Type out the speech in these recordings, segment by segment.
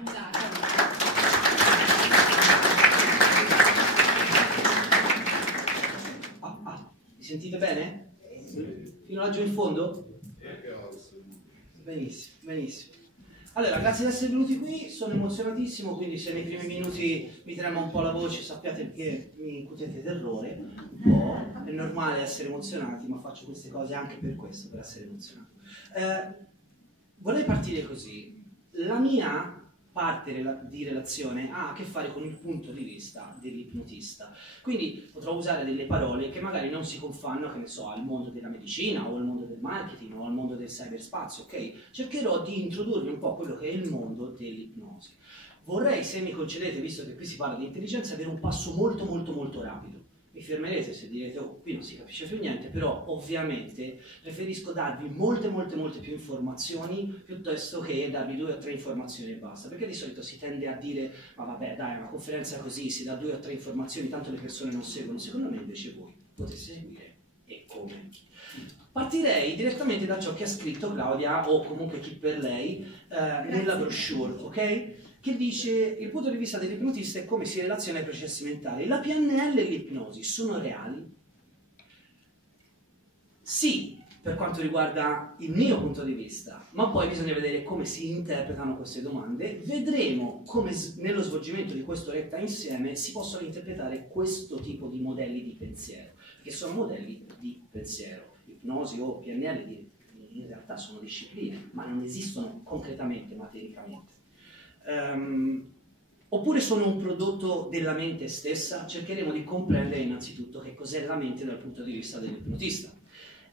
Mi sentite bene? Fino laggiù in fondo? Benissimo, benissimo. Allora, grazie di essere venuti qui, sono emozionatissimo, quindi se nei primi minuti mi trema un po' la voce sappiate che mi incutete terrore, un po', è normale essere emozionati, ma faccio queste cose anche per questo, per essere emozionato. Vorrei partire così. La mia parte di relazione ha a che fare con il punto di vista dell'ipnotista. Quindi potrò usare delle parole che magari non si confanno, che ne so, al mondo della medicina o al mondo del marketing o al mondo del cyberspazio, ok? Cercherò di introdurvi un po' quello che è il mondo dell'ipnosi. Vorrei, se mi concedete, visto che qui si parla di intelligenza, avere un passo molto molto molto rapido. Mi fermerete se direte, oh, qui non si capisce più niente, però ovviamente preferisco darvi molte più informazioni piuttosto che darvi 2 o 3 informazioni e basta, perché di solito si tende a dire, ma vabbè dai, una conferenza così, si dà 2 o 3 informazioni, tanto le persone non seguono. Secondo me invece voi poteste seguire, e come? Partirei direttamente da ciò che ha scritto Claudia, o comunque chi per lei, nella brochure, ok? Che dice il punto di vista dell'ipnotista è come si relaziona ai processi mentali. La PNL e l'ipnosi sono reali? Sì, per quanto riguarda il mio punto di vista, ma poi bisogna vedere come si interpretano queste domande. Vedremo come nello svolgimento di quest'oretta insieme si possono interpretare questo tipo di modelli di pensiero, che sono modelli di pensiero. Ipnosi o PNL in realtà sono discipline, ma non esistono concretamente, matericamente. Oppure sono un prodotto della mente stessa. Cercheremo di comprendere innanzitutto che cos'è la mente dal punto di vista dell'ipnotista.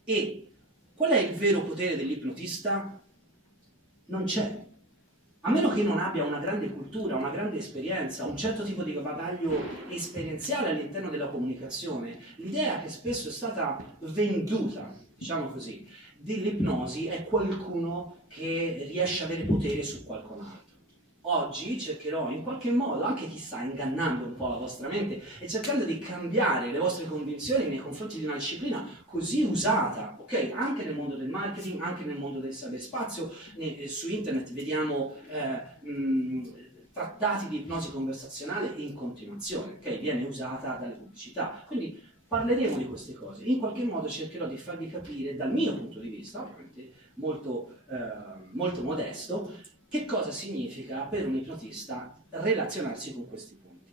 E qual è il vero potere dell'ipnotista? Non c'è. A meno che non abbia una grande cultura, una grande esperienza, un certo tipo di bagaglio esperienziale all'interno della comunicazione. L'idea che spesso è stata venduta, diciamo così, dell'ipnosi è qualcuno che riesce a avere potere su qualcun altro. Oggi cercherò in qualche modo, anche chissà, ingannando un po' la vostra mente e cercando di cambiare le vostre convinzioni nei confronti di una disciplina così usata, ok? Anche nel mondo del marketing, anche nel mondo del cyberspazio, su internet vediamo trattati di ipnosi conversazionale in continuazione, ok? Viene usata dalle pubblicità. Quindi parleremo di queste cose. In qualche modo cercherò di farvi capire, dal mio punto di vista, ovviamente molto modesto, che cosa significa per un ipnotista relazionarsi con questi punti.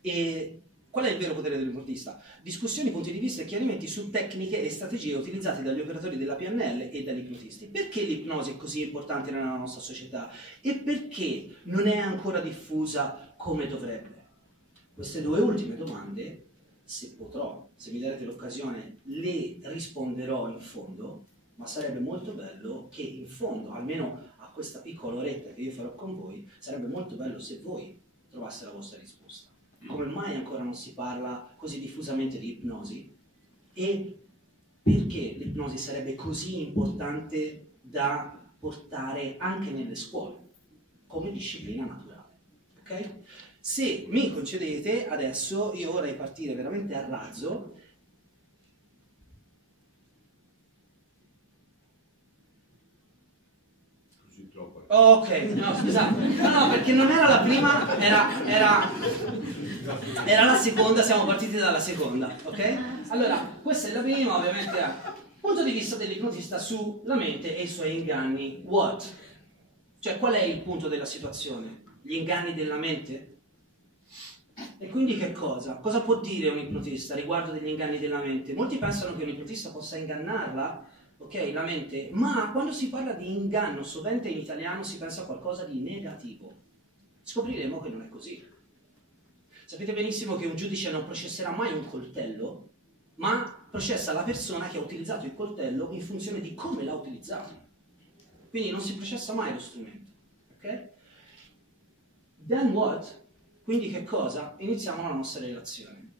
E qual è il vero potere dell'ipnotista? Discussioni, punti di vista e chiarimenti su tecniche e strategie utilizzate dagli operatori della PNL e dagli ipnotisti. Perché l'ipnosi è così importante nella nostra società? E perché non è ancora diffusa come dovrebbe? Queste 2 ultime domande, se potrò, se mi darete l'occasione, le risponderò in fondo, ma sarebbe molto bello che in fondo, almeno a questa piccola oretta che io farò con voi, sarebbe molto bello se voi trovaste la vostra risposta. Come mai ancora non si parla così diffusamente di ipnosi? E perché l'ipnosi sarebbe così importante da portare anche nelle scuole, come disciplina naturale? Ok? Se mi concedete, adesso io vorrei partire veramente a razzo. Ok, no scusate, no, perché non era la prima, era la seconda, siamo partiti dalla seconda, ok? Allora, questa è la prima, ovviamente, punto di vista dell'ipnotista sulla mente e i suoi inganni. What? Cioè, qual è il punto della situazione? Gli inganni della mente? E quindi che cosa? Cosa può dire un ipnotista riguardo degli inganni della mente? Molti pensano che un ipnotista possa ingannarla, ok, la mente, ma quando si parla di inganno, sovente in italiano si pensa a qualcosa di negativo. Scopriremo che non è così. Sapete benissimo che un giudice non processerà mai un coltello, ma processa la persona che ha utilizzato il coltello in funzione di come l'ha utilizzato. Quindi non si processa mai lo strumento, ok? Then what? Quindi che cosa? Iniziamo la nostra relazione.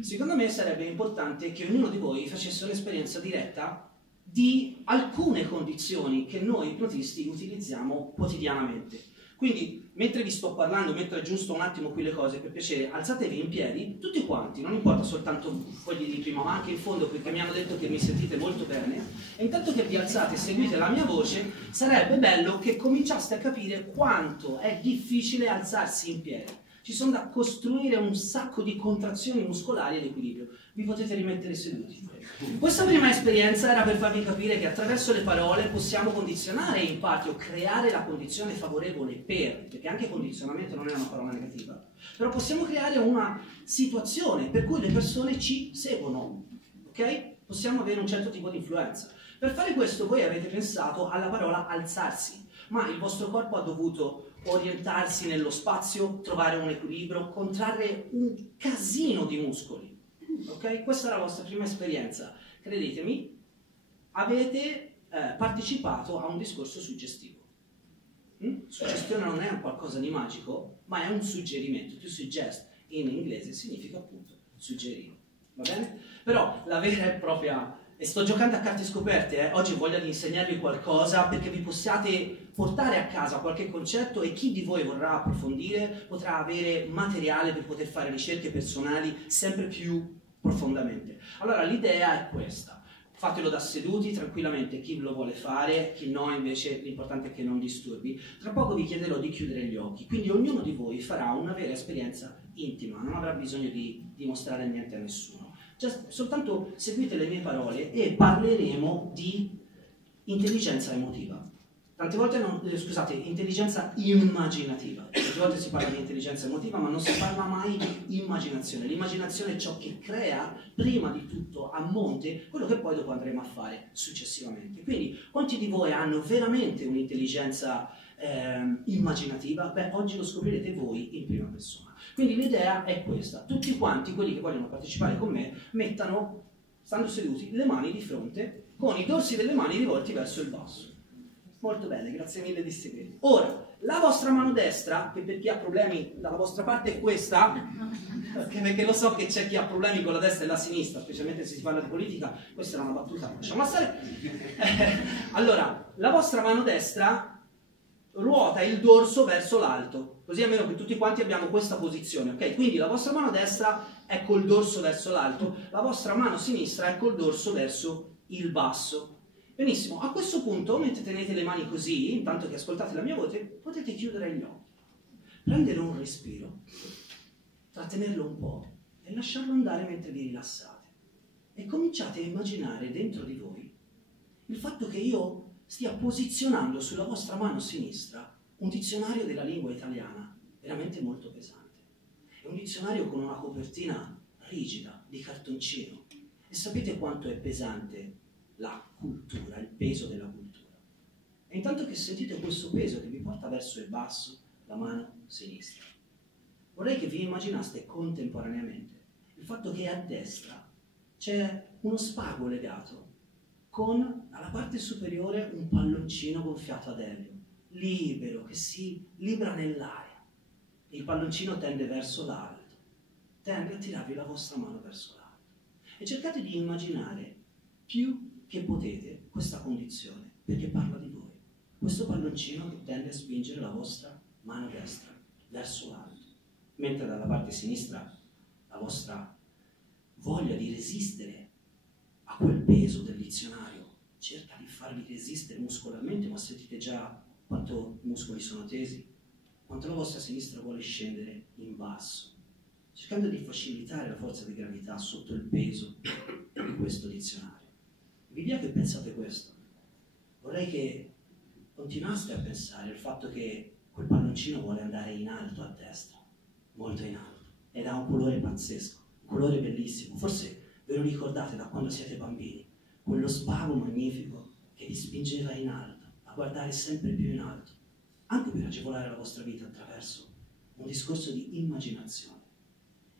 Secondo me sarebbe importante che ognuno di voi facesse un'esperienza diretta di alcune condizioni che noi ipnotisti utilizziamo quotidianamente. Quindi, mentre vi sto parlando, mentre aggiusto un attimo qui le cose, per piacere, alzatevi in piedi, tutti quanti, non importa soltanto quelli di prima, ma anche in fondo, perché mi hanno detto che mi sentite molto bene, e intanto che vi alzate e seguite la mia voce, sarebbe bello che cominciaste a capire quanto è difficile alzarsi in piedi. Ci sono da costruire un sacco di contrazioni muscolari ed equilibrio. Vi potete rimettere seduti. Questa prima esperienza era per farvi capire che attraverso le parole possiamo condizionare in parte o creare la condizione favorevole perché anche condizionamento non è una parola negativa, però possiamo creare una situazione per cui le persone ci seguono, ok? Possiamo avere un certo tipo di influenza. Per fare questo voi avete pensato alla parola alzarsi, ma il vostro corpo ha dovuto orientarsi nello spazio, trovare un equilibrio, contrarre un casino di muscoli. Ok? Questa è la vostra prima esperienza. Credetemi, avete partecipato a un discorso suggestivo. Suggestione non è un qualcosa di magico, ma è un suggerimento. To suggest in inglese significa appunto suggerire. Va bene? Però la vera e propria... E sto giocando a carte scoperte, oggi ho voglia di insegnarvi qualcosa perché vi possiate portare a casa qualche concetto e chi di voi vorrà approfondire potrà avere materiale per poter fare ricerche personali sempre più profondamente. Allora l'idea è questa, fatelo da seduti tranquillamente, chi lo vuole fare, chi no invece l'importante è che non disturbi. Tra poco vi chiederò di chiudere gli occhi, quindi ognuno di voi farà una vera esperienza intima, non avrà bisogno di dimostrare niente a nessuno. Soltanto seguite le mie parole e parleremo di intelligenza emotiva. Tante volte scusate, intelligenza immaginativa. Tante volte si parla di intelligenza emotiva, ma non si parla mai di immaginazione. L'immaginazione è ciò che crea, prima di tutto, a monte, quello che poi dopo andremo a fare successivamente. Quindi, quanti di voi hanno veramente un'intelligenza immaginativa? Beh, oggi lo scoprirete voi in prima persona. Quindi l'idea è questa, tutti quanti quelli che vogliono partecipare con me mettano, stando seduti, le mani di fronte con i dorsi delle mani rivolti verso il basso. Molto bene, grazie mille di seguire. Ora, la vostra mano destra, che per chi ha problemi dalla vostra parte è questa, perché lo so che c'è chi ha problemi con la destra e la sinistra, specialmente se si parla di politica, questa era una battuta, lasciamola stare. Allora, la vostra mano destra ruota il dorso verso l'alto, così almeno che tutti quanti abbiamo questa posizione, ok? Quindi la vostra mano destra è col dorso verso l'alto, la vostra mano sinistra è col dorso verso il basso. Benissimo, a questo punto, mentre tenete le mani così, intanto che ascoltate la mia voce, potete chiudere gli occhi, prendere un respiro, trattenerlo un po' e lasciarlo andare mentre vi rilassate. E cominciate a immaginare dentro di voi il fatto che io stia posizionando sulla vostra mano sinistra un dizionario della lingua italiana veramente molto pesante. È un dizionario con una copertina rigida, di cartoncino. E sapete quanto è pesante la cultura, il peso della cultura? E intanto che sentite questo peso che vi porta verso il basso, la mano sinistra, vorrei che vi immaginaste contemporaneamente il fatto che a destra c'è uno spago legato con alla parte superiore un palloncino gonfiato ad elio, libero, che si libera nell'aria. Il palloncino tende verso l'alto, tende a tirarvi la vostra mano verso l'alto. E cercate di immaginare più che potete questa condizione, perché parla di voi. Questo palloncino che tende a spingere la vostra mano destra verso l'alto, mentre dalla parte sinistra la vostra voglia di resistere a quel peso del dizionario cerca di farvi resistere muscolarmente, ma sentite già quanto i muscoli sono tesi, quanto la vostra sinistra vuole scendere in basso, cercando di facilitare la forza di gravità sotto il peso di questo dizionario. L'idea che pensate questo, vorrei che continuaste a pensare al fatto che quel palloncino vuole andare in alto a destra, molto in alto, ed ha un colore pazzesco, un colore bellissimo. Forse ve lo ricordate da quando siete bambini, quello spago magnifico che vi spingeva in alto, a guardare sempre più in alto, anche per agevolare la vostra vita attraverso un discorso di immaginazione.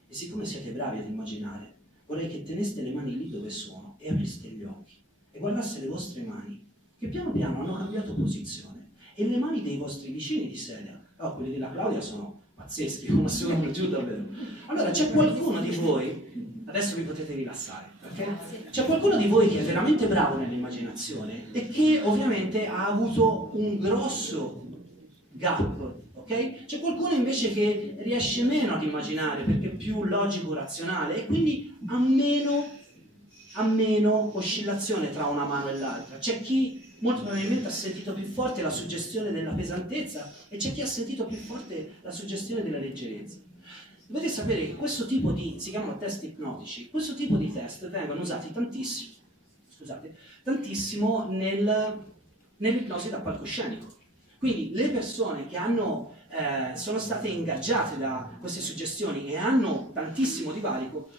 E siccome siete bravi ad immaginare, vorrei che teneste le mani lì dove sono e apriste gli occhi e guardaste le vostre mani, che piano piano hanno cambiato posizione, e le mani dei vostri vicini di sedia. Oh, quelli della Claudia sono pazzeschi, come sono giù davvero. Allora, c'è qualcuno di voi, adesso vi potete rilassare, perché c'è qualcuno di voi che è veramente bravo nell'immaginazione e che ovviamente ha avuto un grosso gap, ok? C'è qualcuno invece che riesce meno ad immaginare perché è più logico-razionale e quindi ha meno oscillazione tra una mano e l'altra. C'è chi molto probabilmente ha sentito più forte la suggestione della pesantezza e c'è chi ha sentito più forte la suggestione della leggerezza. Dovete sapere che questo tipo di, si chiamano test ipnotici, questo tipo di test vengono usati tantissimo, tantissimo nell'ipnosi da palcoscenico. Quindi le persone che sono state ingaggiate da queste suggestioni e hanno tantissimo di valico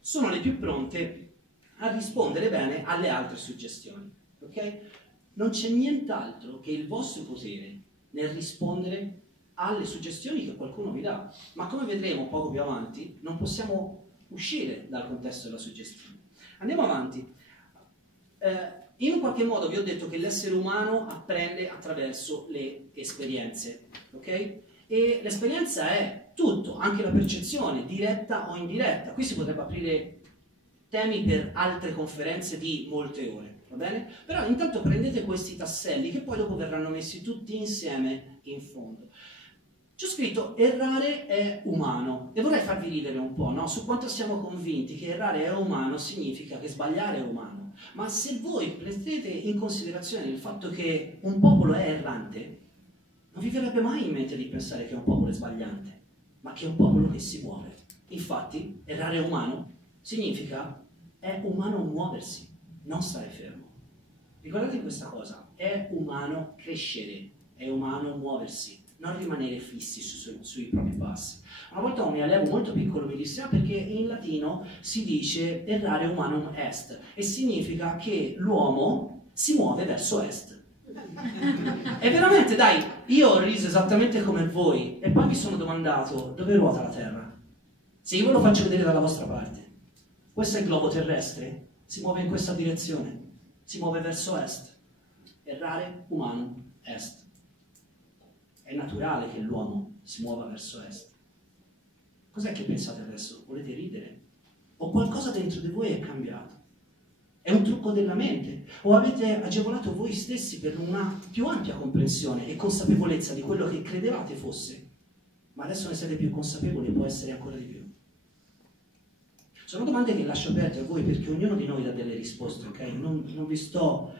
sono le più pronte a rispondere bene alle altre suggestioni. Okay? Non c'è nient'altro che il vostro potere nel rispondere alle suggestioni che qualcuno vi dà, ma come vedremo poco più avanti non possiamo uscire dal contesto della suggestione. Andiamo avanti. In qualche modo vi ho detto che l'essere umano apprende attraverso le esperienze, ok? E l'esperienza è tutto, anche la percezione, diretta o indiretta. Qui si potrebbe aprire temi per altre conferenze di molte ore, va bene? Però intanto prendete questi tasselli che poi dopo verranno messi tutti insieme in fondo. C'ho scritto errare è umano e vorrei farvi ridere un po', no? Su quanto siamo convinti che errare è umano significa che sbagliare è umano. Ma se voi prendete in considerazione il fatto che un popolo è errante, non vi verrebbe mai in mente di pensare che un popolo è sbagliante, ma che è un popolo che si muove. Infatti, errare è umano significa è umano muoversi, non stare fermo. Ricordate questa cosa, è umano crescere, è umano muoversi, non rimanere fissi sui propri passi. Una volta un mio allievo molto piccolo mi disse perché in latino si dice errare humanum est e significa che l'uomo si muove verso est. E veramente dai, io ho riso esattamente come voi e poi mi sono domandato dove ruota la Terra? Se io ve lo faccio vedere dalla vostra parte, questo è il globo terrestre, si muove in questa direzione, si muove verso est. Errare humanum est. È naturale che l'uomo si muova verso est. Cos'è che pensate adesso? Volete ridere? O qualcosa dentro di voi è cambiato? È un trucco della mente? O avete agevolato voi stessi per una più ampia comprensione e consapevolezza di quello che credevate fosse? Ma adesso ne siete più consapevoli e può essere ancora di più. Sono domande che lascio aperte a voi perché ognuno di noi dà delle risposte, ok? Non vi sto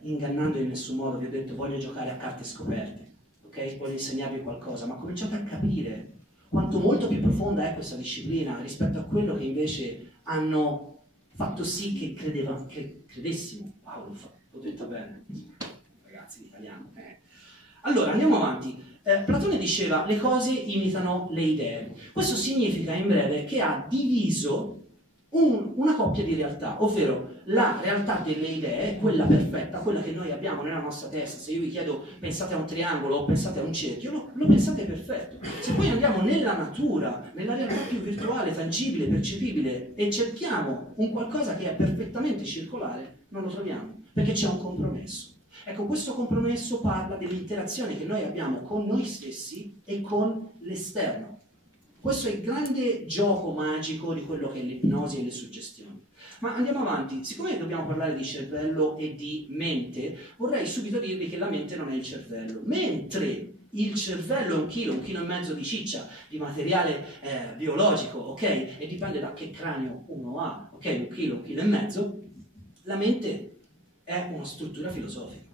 ingannando in nessun modo, vi ho detto voglio giocare a carte scoperte. Okay? Voglio insegnarvi qualcosa, ma cominciate a capire quanto molto più profonda è questa disciplina rispetto a quello che invece hanno fatto sì che credessimo. Paolo, l'ho detto bene, ragazzi, italiano. Allora, andiamo avanti. Platone diceva le cose imitano le idee. Questo significa in breve che ha diviso una coppia di realtà, ovvero la realtà delle idee, quella perfetta, quella che noi abbiamo nella nostra testa. Se io vi chiedo pensate a un triangolo o pensate a un cerchio, lo pensate perfetto. Se poi andiamo nella natura, nella realtà più virtuale, tangibile, percepibile e cerchiamo un qualcosa che è perfettamente circolare, non lo troviamo, perché c'è un compromesso. Ecco, questo compromesso parla dell'interazione che noi abbiamo con noi stessi e con l'esterno. Questo è il grande gioco magico di quello che è l'ipnosi e le suggestioni. Ma andiamo avanti, siccome dobbiamo parlare di cervello e di mente, vorrei subito dirvi che la mente non è il cervello, mentre il cervello è 1 chilo e mezzo di ciccia, di materiale biologico, ok? E dipende da che cranio uno ha, ok? 1 chilo e mezzo, la mente è una struttura filosofica.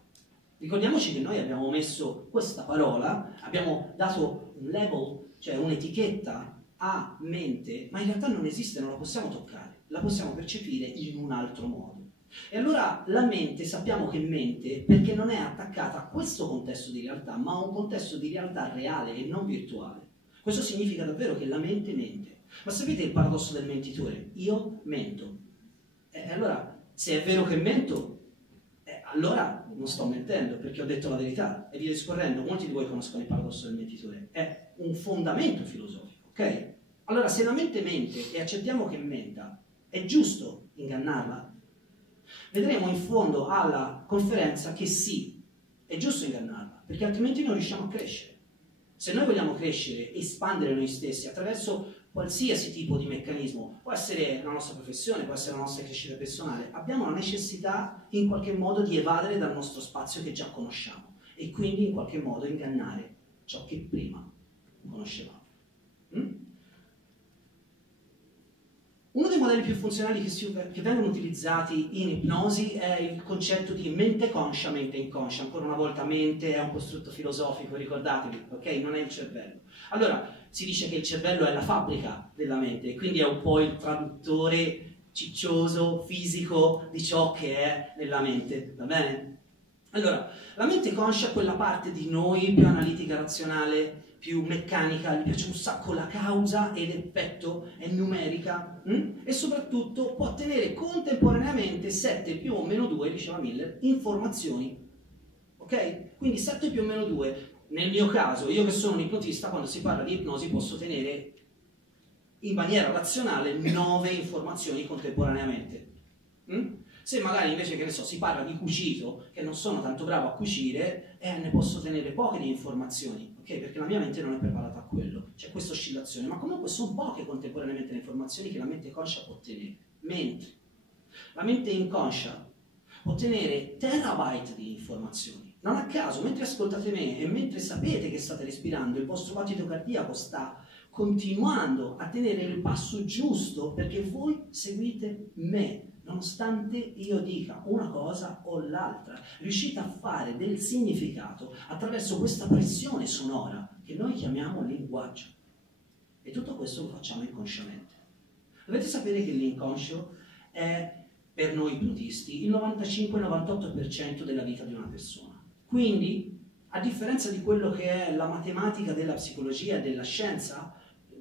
Ricordiamoci che noi abbiamo messo questa parola, abbiamo dato un label, cioè un'etichetta a mente, ma in realtà non esiste, non la possiamo toccare, la possiamo percepire in un altro modo. E allora la mente, sappiamo che mente perché non è attaccata a questo contesto di realtà, ma a un contesto di realtà reale e non virtuale. Questo significa davvero che la mente mente. Ma sapete il paradosso del mentitore? Io mento. E allora, se è vero che mento, allora non sto mentendo perché ho detto la verità. E via discorrendo, molti di voi conoscono il paradosso del mentitore. È un fondamento filosofico, ok? Allora, se la mente mente e accettiamo che menta, è giusto ingannarla? Vedremo in fondo alla conferenza che sì, è giusto ingannarla, perché altrimenti non riusciamo a crescere. Se noi vogliamo crescere, espandere noi stessi attraverso qualsiasi tipo di meccanismo, può essere la nostra professione, può essere la nostra crescita personale, abbiamo la necessità in qualche modo di evadere dal nostro spazio che già conosciamo e quindi in qualche modo ingannare ciò che prima conoscevamo. Uno dei modelli più funzionali che vengono utilizzati in ipnosi è il concetto di mente conscia, mente inconscia. Ancora una volta, mente è un costrutto filosofico, ricordatevi, ok? Non è il cervello. Allora, si dice che il cervello è la fabbrica della mente, quindi è un po' il traduttore ciccioso, fisico di ciò che è nella mente, va bene? Allora, la mente conscia è quella parte di noi più analitica, razionale, più meccanica, gli piace un sacco la causa e l'effetto, è numerica e soprattutto può ottenere contemporaneamente 7 più o meno 2, diceva Miller, informazioni. Ok? Quindi 7 più o meno 2. Nel mio caso, io che sono un ipnotista, quando si parla di ipnosi posso ottenere in maniera razionale 9 informazioni contemporaneamente. Se magari invece, che ne so, si parla di cucito, che non sono tanto bravo a cucire, ne posso ottenere poche di informazioni, ok? Perché la mia mente non è preparata a quello, c'è questa oscillazione, ma comunque sono poche contemporaneamente le informazioni che la mente conscia può ottenere. Mentre la mente inconscia può ottenere terabyte di informazioni. Non a caso, mentre ascoltate me e mentre sapete che state respirando, il vostro battito cardiaco sta continuando a tenere il passo giusto perché voi seguite me. Nonostante io dica una cosa o l'altra, riuscite a fare del significato attraverso questa pressione sonora che noi chiamiamo linguaggio. E tutto questo lo facciamo inconsciamente. Dovete sapere che l'inconscio è, per noi ipnotisti, il 95-98% della vita di una persona. Quindi, a differenza di quello che è la matematica della psicologia e della scienza,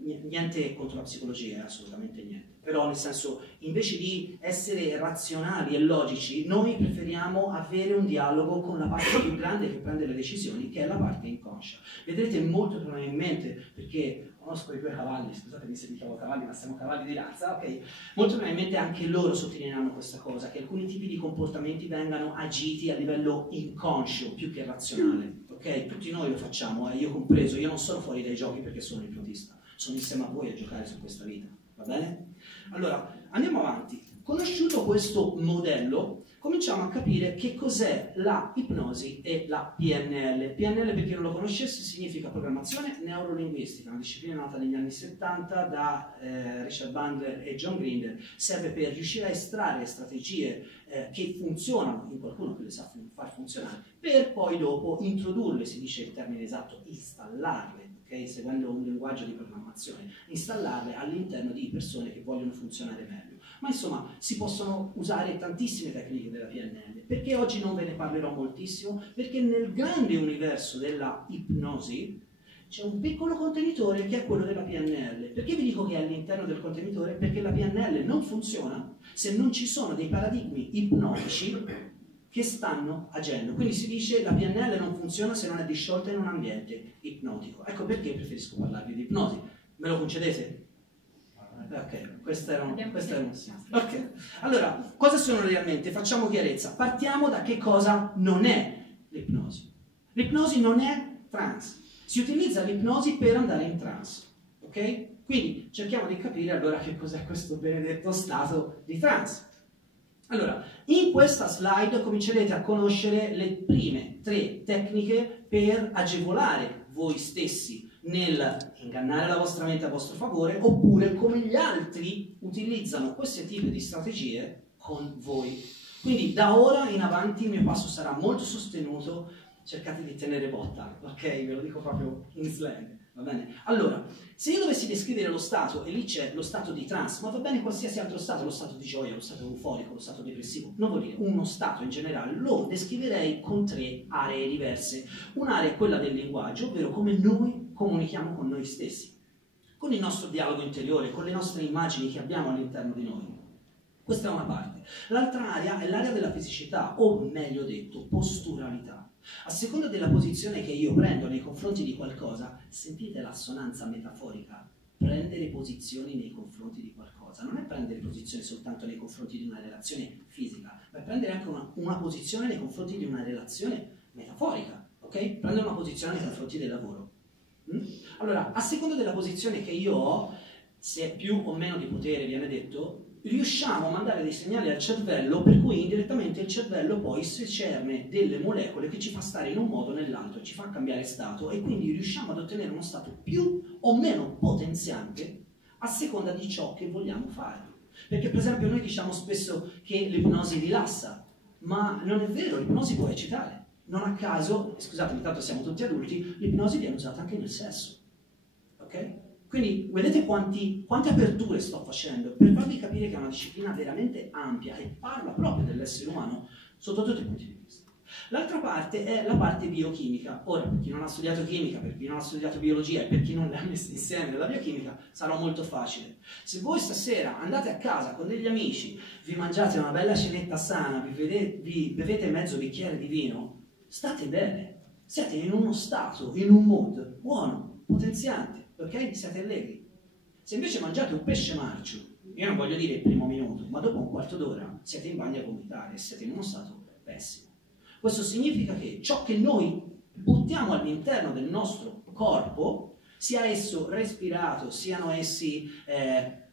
niente contro la psicologia, assolutamente niente. Però nel senso, invece di essere razionali e logici, noi preferiamo avere un dialogo con la parte più grande che prende le decisioni, che è la parte inconscia. Vedrete molto probabilmente, perché conosco i 2 cavalli, scusatemi se dicevo cavalli, ma siamo cavalli di razza, ok? Molto probabilmente anche loro sottolineeranno questa cosa, che alcuni tipi di comportamenti vengano agiti a livello inconscio, più che razionale, ok? Tutti noi lo facciamo, io compreso, io non sono fuori dai giochi perché sono ipnotista, sono insieme a voi a giocare su questa vita, va bene? Allora, andiamo avanti. Conosciuto questo modello, cominciamo a capire che cos'è la ipnosi e la PNL. PNL, per chi non lo conoscesse, significa programmazione neurolinguistica, una disciplina nata negli anni 70 da Richard Bandler e John Grinder. Serve per riuscire a estrarre strategie che funzionano in qualcuno che le sa far funzionare, per poi dopo introdurle, si dice il termine esatto, installarle, okay? Seguendo un linguaggio di programmazione, installarle all'interno di persone che vogliono funzionare meglio. Ma insomma, si possono usare tantissime tecniche della PNL. Perché oggi non ve ne parlerò moltissimo? Perché nel grande universo della ipnosi c'è un piccolo contenitore che è quello della PNL. Perché vi dico che è all'interno del contenitore? Perché la PNL non funziona se non ci sono dei paradigmi ipnotici che stanno agendo. Quindi si dice che la PNL non funziona se non è disciolta in un ambiente ipnotico. Ecco perché preferisco parlarvi di ipnosi. Me lo concedete? Ok, questo era un sì. Ok, allora, cosa sono realmente? Facciamo chiarezza. Partiamo da che cosa non è l'ipnosi. L'ipnosi non è trance. Si utilizza l'ipnosi per andare in trance. Ok? Quindi cerchiamo di capire allora che cos'è questo benedetto stato di trance. Allora, in questa slide comincerete a conoscere le prime 3 tecniche per agevolare voi stessi nel ingannare la vostra mente a vostro favore, oppure come gli altri utilizzano questi tipi di strategie con voi. Quindi da ora in avanti il mio passo sarà molto sostenuto, cercate di tenere botta, ok? Ve lo dico proprio in slang, va bene? Allora, se io dovessi descrivere lo stato, e lì c'è lo stato di trance, ma va bene qualsiasi altro stato, lo stato di gioia, lo stato euforico, lo stato depressivo, non vuol dire uno stato in generale, lo descriverei con 3 aree diverse. Un'area è quella del linguaggio, ovvero come noi comunichiamo con noi stessi, con il nostro dialogo interiore, con le nostre immagini che abbiamo all'interno di noi. Questa è una parte. L'altra area è l'area della fisicità, o meglio detto, posturalità. A seconda della posizione che io prendo nei confronti di qualcosa, sentite l'assonanza metaforica, prendere posizioni nei confronti di qualcosa. Non è prendere posizione soltanto nei confronti di una relazione fisica, ma è prendere anche una posizione nei confronti di una relazione metaforica, ok? Prendere una posizione nei confronti del lavoro. Allora, a seconda della posizione che io ho, se è più o meno di potere, viene detto, riusciamo a mandare dei segnali al cervello per cui indirettamente il cervello poi secerne delle molecole che ci fa stare in un modo o nell'altro, ci fa cambiare stato e quindi riusciamo ad ottenere uno stato più o meno potenziante a seconda di ciò che vogliamo fare. Perché per esempio noi diciamo spesso che l'ipnosi rilassa, ma non è vero, l'ipnosi può eccitare. Non a caso, scusatemi, tanto siamo tutti adulti, l'ipnosi viene usata anche nel sesso. Ok? Quindi vedete quante aperture sto facendo per farvi capire che è una disciplina veramente ampia e parla proprio dell'essere umano sotto tutti i punti di vista. L'altra parte è la parte biochimica. Ora, per chi non ha studiato chimica, per chi non ha studiato biologia e per chi non le ha messe insieme la biochimica, sarà molto facile. Se voi stasera andate a casa con degli amici, vi mangiate una bella cenetta sana, vi bevete mezzo bicchiere di vino, state bene, siete in uno stato, in un mood buono, potenziante, ok? Siete allegri. Se invece mangiate un pesce marcio, io non voglio dire il primo minuto, ma dopo un quarto d'ora siete in bagno a vomitare e siete in uno stato pessimo. Questo significa che ciò che noi buttiamo all'interno del nostro corpo, sia esso respirato, siano essi,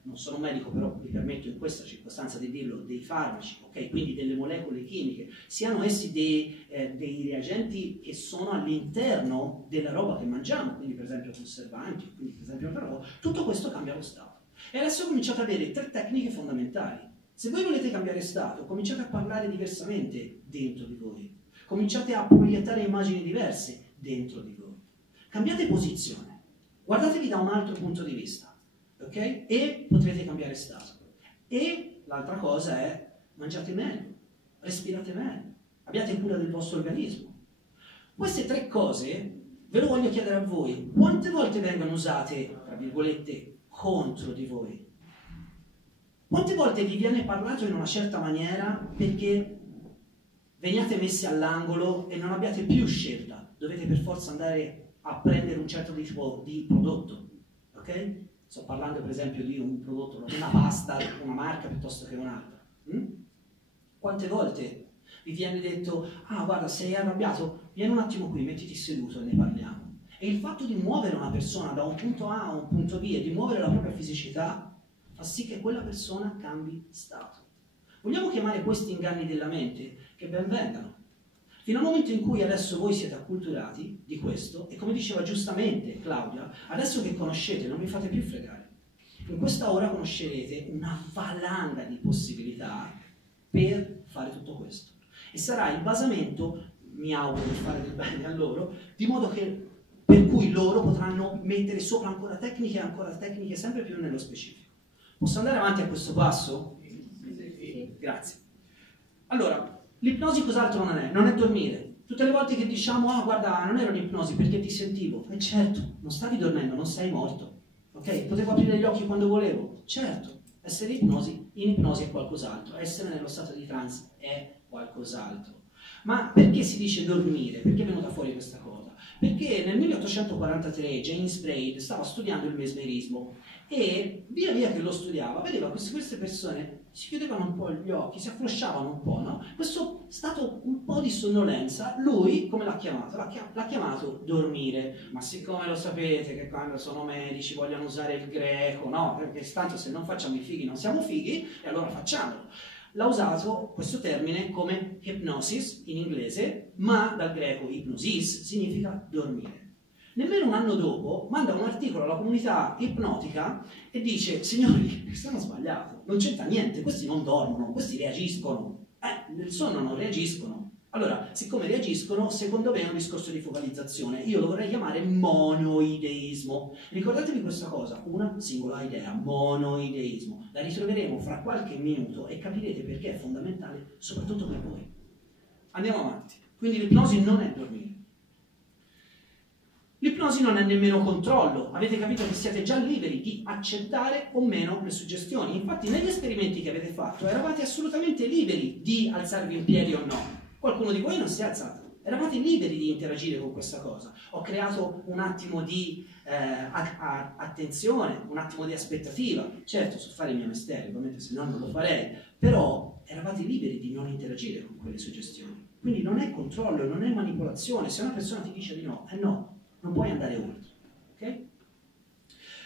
non sono un medico però mi permetto in questa circostanza di dirlo, dei farmaci, ok? Quindi delle molecole chimiche, siano essi dei reagenti che sono all'interno della roba che mangiamo, quindi per esempio conservanti, quindi per esempio però, tutto questo cambia lo stato. E adesso cominciate ad avere 3 tecniche fondamentali. Se voi volete cambiare stato, cominciate a parlare diversamente dentro di voi. Cominciate a proiettare immagini diverse dentro di voi. Cambiate posizione. Guardatevi da un altro punto di vista. Ok? E potrete cambiare stato. E l'altra cosa è mangiate meglio, respirate meglio, abbiate cura del vostro organismo. Queste 3 cose ve lo voglio chiedere a voi. Quante volte vengono usate, tra virgolette, contro di voi? Quante volte vi viene parlato in una certa maniera perché veniate messi all'angolo e non abbiate più scelta, dovete per forza andare a prendere un certo tipo di prodotto, ok? Sto parlando per esempio di un prodotto, una pasta, una marca piuttosto che un'altra. Quante volte vi viene detto, ah guarda sei arrabbiato, vieni un attimo qui, mettiti seduto e ne parliamo. E il fatto di muovere una persona da un punto A a un punto B e di muovere la propria fisicità fa sì che quella persona cambi stato. Vogliamo chiamare questi inganni della mente? Che ben vengano. Fino al momento in cui adesso voi siete acculturati di questo, e come diceva giustamente Claudia, adesso che conoscete non vi fate più fregare. In questa ora conoscerete una valanga di possibilità per fare tutto questo. E sarà il basamento, mi auguro di fare del bene a loro, di modo che per cui loro potranno mettere sopra ancora tecniche sempre più nello specifico. Posso andare avanti a questo passo? Sì. Grazie. Allora, l'ipnosi cos'altro non è? Non è dormire. Tutte le volte che diciamo, ah guarda, non era un'ipnosi perché ti sentivo. E certo, non stavi dormendo, non sei morto. Ok? Potevo aprire gli occhi quando volevo. Certo, essere in ipnosi è qualcos'altro. Essere nello stato di trance è qualcos'altro. Ma perché si dice dormire? Perché è venuta fuori questa cosa? Perché nel 1843 James Braid stava studiando il mesmerismo e via via che lo studiava vedeva queste persone si chiudevano un po' gli occhi, si afflosciavano un po', no? Questo stato un po' di sonnolenza, lui come l'ha chiamato? L'ha chiamato dormire, ma siccome lo sapete che quando sono medici vogliono usare il greco, no? Perché tanto se non facciamo i fighi non siamo fighi e allora facciamolo. L'ha usato questo termine come hypnosis in inglese, ma dal greco hypnosis significa dormire. Nemmeno un anno dopo manda un articolo alla comunità ipnotica e dice signori, questi hanno sbagliato, non c'entra niente, questi non dormono, questi reagiscono. Nel sonno non reagiscono. Allora, siccome reagiscono, secondo me è un discorso di focalizzazione. Io lo vorrei chiamare monoideismo. Ricordatevi questa cosa, una singola idea, monoideismo. La ritroveremo fra qualche minuto e capirete perché è fondamentale, soprattutto per voi. Andiamo avanti. Quindi l'ipnosi non è dormire. L'ipnosi non è nemmeno controllo. Avete capito che siete già liberi di accettare o meno le suggestioni. Infatti negli esperimenti che avete fatto eravate assolutamente liberi di alzarvi in piedi o no. Qualcuno di voi non si è alzato. Eravate liberi di interagire con questa cosa. Ho creato un attimo di attenzione, un attimo di aspettativa. Certo, so fare il mio mestiere, ovviamente se no non lo farei. Però eravate liberi di non interagire con quelle suggestioni. Quindi non è controllo, non è manipolazione. Se una persona ti dice di no, no. Non puoi andare oltre, ok?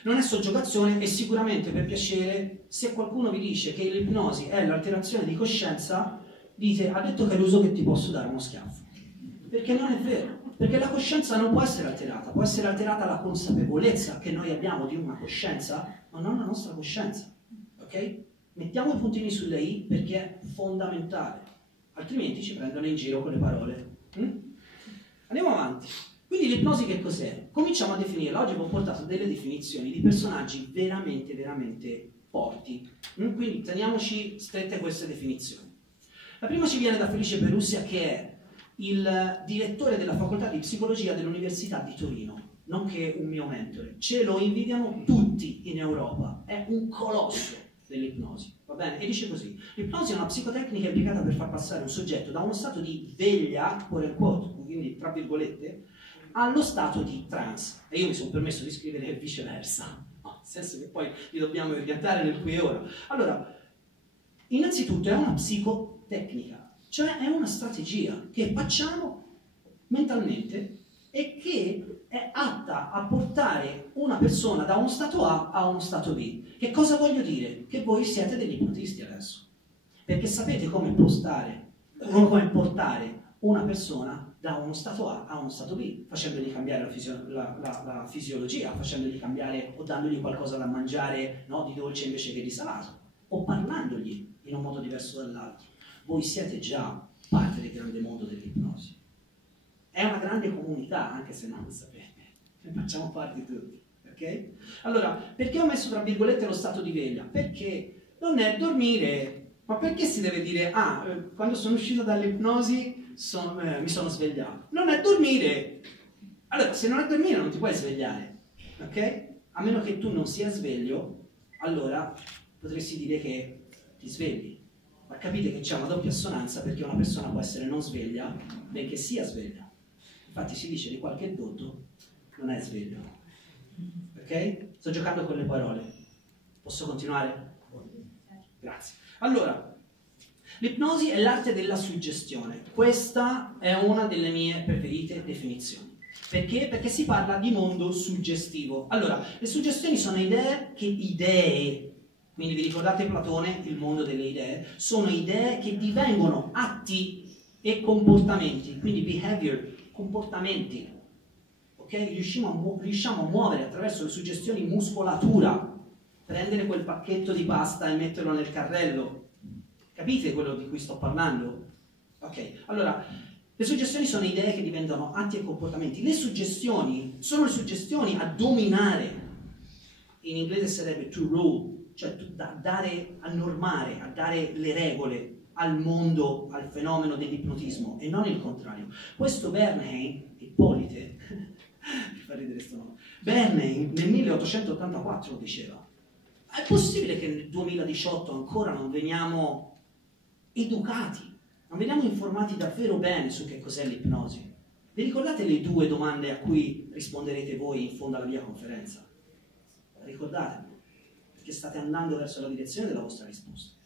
Non è soggiogazione e sicuramente, per piacere, se qualcuno vi dice che l'ipnosi è l'alterazione di coscienza, dite, ha detto Caruso che ti posso dare uno schiaffo. Perché non è vero. Perché la coscienza non può essere alterata la consapevolezza che noi abbiamo di una coscienza, ma non la nostra coscienza. Ok? Mettiamo i puntini sulle i perché è fondamentale, altrimenti ci prendono in giro con le parole. Andiamo avanti. Quindi l'ipnosi che cos'è? Cominciamo a definirla. Oggi vi ho portato delle definizioni di personaggi veramente, veramente forti. Quindi teniamoci strette queste definizioni. La prima ci viene da Felice Perussia, che è il direttore della facoltà di psicologia dell'Università di Torino, nonché un mio mentore. Ce lo invidiano tutti in Europa, è un colosso dell'ipnosi, va bene? E dice così: l'ipnosi è una psicotecnica impiegata per far passare un soggetto da uno stato di veglia, quote unquote, quindi tra virgolette, allo stato di trance. E io mi sono permesso di scrivere viceversa, nel senso che poi li dobbiamo orientare nel qui e ora. Allora, innanzitutto è una psicotecnica, cioè è una strategia che facciamo mentalmente e che è atta a portare una persona da uno stato A a uno stato B. Che cosa voglio dire? Che voi siete degli ipnotisti adesso, perché sapete come portare una persona da uno stato A a uno stato B, facendogli cambiare la fisiologia, facendogli cambiare o dandogli qualcosa da mangiare, no, di dolce invece che di salato, o parlandogli in un modo diverso dall'altro. Voi siete già parte del grande mondo dell'ipnosi. È una grande comunità, anche se non lo sapete, ne facciamo parte tutti, ok? Allora, perché ho messo tra virgolette lo stato di veglia? Perché non è dormire, ma perché si deve dire, quando sono uscito dall'ipnosi mi sono svegliato? Non è dormire. Allora, se non è dormire non ti puoi svegliare, ok? A meno che tu non sia sveglio, allora potresti dire che ti svegli. Ma capite che c'è una doppia assonanza, perché una persona può essere non sveglia, benché sia sveglia. Infatti si dice di qualche dotto non è sveglio. Ok? Sto giocando con le parole. Posso continuare? Grazie. Allora, l'ipnosi è l'arte della suggestione. Questa è una delle mie preferite definizioni. Perché? Perché si parla di mondo suggestivo. Allora, le suggestioni sono idee, quindi vi ricordate Platone, il mondo delle idee? Sono idee che divengono atti e comportamenti, quindi behavior, comportamenti. Ok? Riusciamo a muovere attraverso le suggestioni muscolatura, prendere quel pacchetto di pasta e metterlo nel carrello. Capite quello di cui sto parlando? Ok, allora, le suggestioni sono idee che diventano atti e comportamenti. Le suggestioni sono le suggestioni a dominare. In inglese sarebbe to rule, cioè a normare, a dare le regole al mondo, al fenomeno dell'ipnotismo, e non il contrario. Questo Ippolite, mi fa ridere sto nome, Bernheim nel 1884 diceva: è possibile che nel 2018 ancora non veniamo educati, non veniamo informati davvero bene su che cos'è l'ipnosi? Vi ricordate le 2 domande a cui risponderete voi in fondo alla mia conferenza? Ricordatevi, perché state andando verso la direzione della vostra risposta.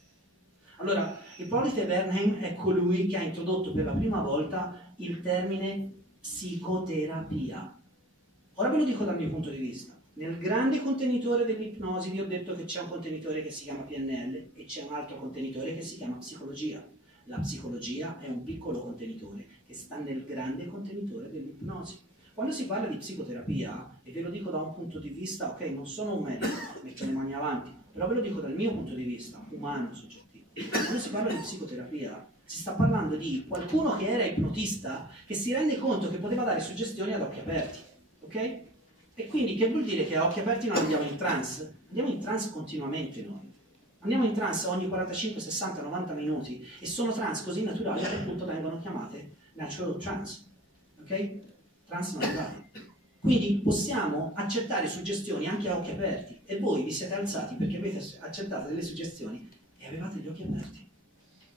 Allora, Ippolite Bernheim è colui che ha introdotto per la prima volta il termine psicoterapia. Ora ve lo dico dal mio punto di vista. Nel grande contenitore dell'ipnosi vi ho detto che c'è un contenitore che si chiama PNL e c'è un altro contenitore che si chiama psicologia. La psicologia è un piccolo contenitore che sta nel grande contenitore dell'ipnosi. Quando si parla di psicoterapia, e ve lo dico da un punto di vista, ok, non sono un medico, metto le mani avanti, però ve lo dico dal mio punto di vista, umano, soggettivo. Quando si parla di psicoterapia, si sta parlando di qualcuno che era ipnotista, che si rende conto che poteva dare suggestioni ad occhi aperti, ok? E quindi che vuol dire che a occhi aperti non andiamo in trance? Andiamo in trance continuamente noi. Andiamo in trance ogni 45, 60, 90 minuti e sono trance così naturali che appunto vengono chiamate natural trance, ok? Trance naturali. Quindi possiamo accettare suggestioni anche a occhi aperti, e voi vi siete alzati perché avete accettato delle suggestioni e avevate gli occhi aperti.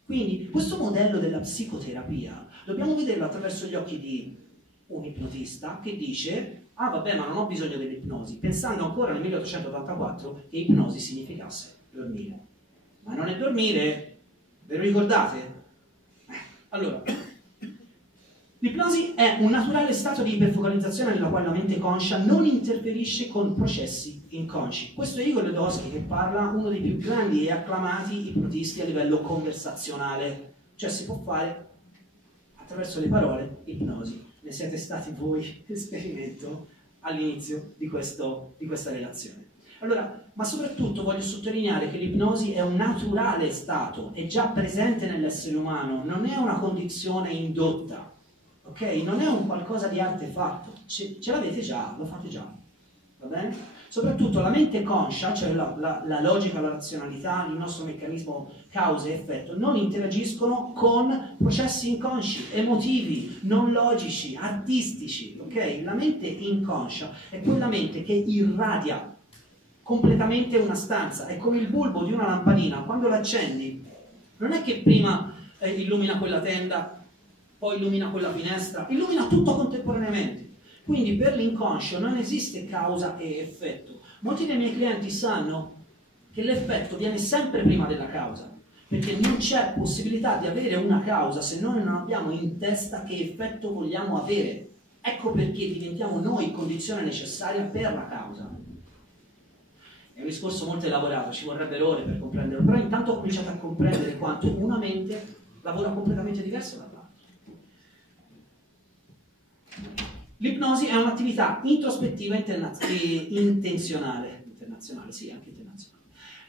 Quindi questo modello della psicoterapia dobbiamo vederlo attraverso gli occhi di un ipnotista che dice: ah vabbè, ma non ho bisogno dell'ipnosi, pensando ancora nel 1884 che ipnosi significasse dormire. Ma non è dormire, ve lo ricordate? Allora, L'ipnosi è un naturale stato di iperfocalizzazione nella quale la mente conscia non interferisce con processi inconsci. Questo è Igor Ledowski che parla, uno dei più grandi e acclamati ipnotisti a livello conversazionale. Cioè si può fare attraverso le parole ipnosi. Ne siete stati voi esperimento all'inizio di questa relazione. Allora, ma soprattutto voglio sottolineare che l'ipnosi è un naturale stato, è già presente nell'essere umano, non è una condizione indotta. Ok? Non è un qualcosa di artefatto, ce l'avete già, lo fate già, va bene? Soprattutto la mente conscia, cioè la logica, la razionalità, il nostro meccanismo causa e effetto, non interagiscono con processi inconsci, emotivi, non logici, artistici, ok? La mente inconscia è quella mente che irradia completamente una stanza, è come il bulbo di una lampadina, quando l'accendi, non è che prima illumina quella tenda, poi illumina quella finestra, illumina tutto contemporaneamente. Quindi per l'inconscio non esiste causa e effetto. Molti dei miei clienti sanno che l'effetto viene sempre prima della causa, perché non c'è possibilità di avere una causa se noi non abbiamo in testa che effetto vogliamo avere. Ecco perché diventiamo noi condizione necessaria per la causa. È un discorso molto elaborato, ci vorrebbero ore per comprenderlo, però intanto ho cominciato a comprendere quanto una mente lavora completamente diverso dall'altra. L'ipnosi è un'attività introspettiva intenzionale. Internazionale, sì, anche internazionale.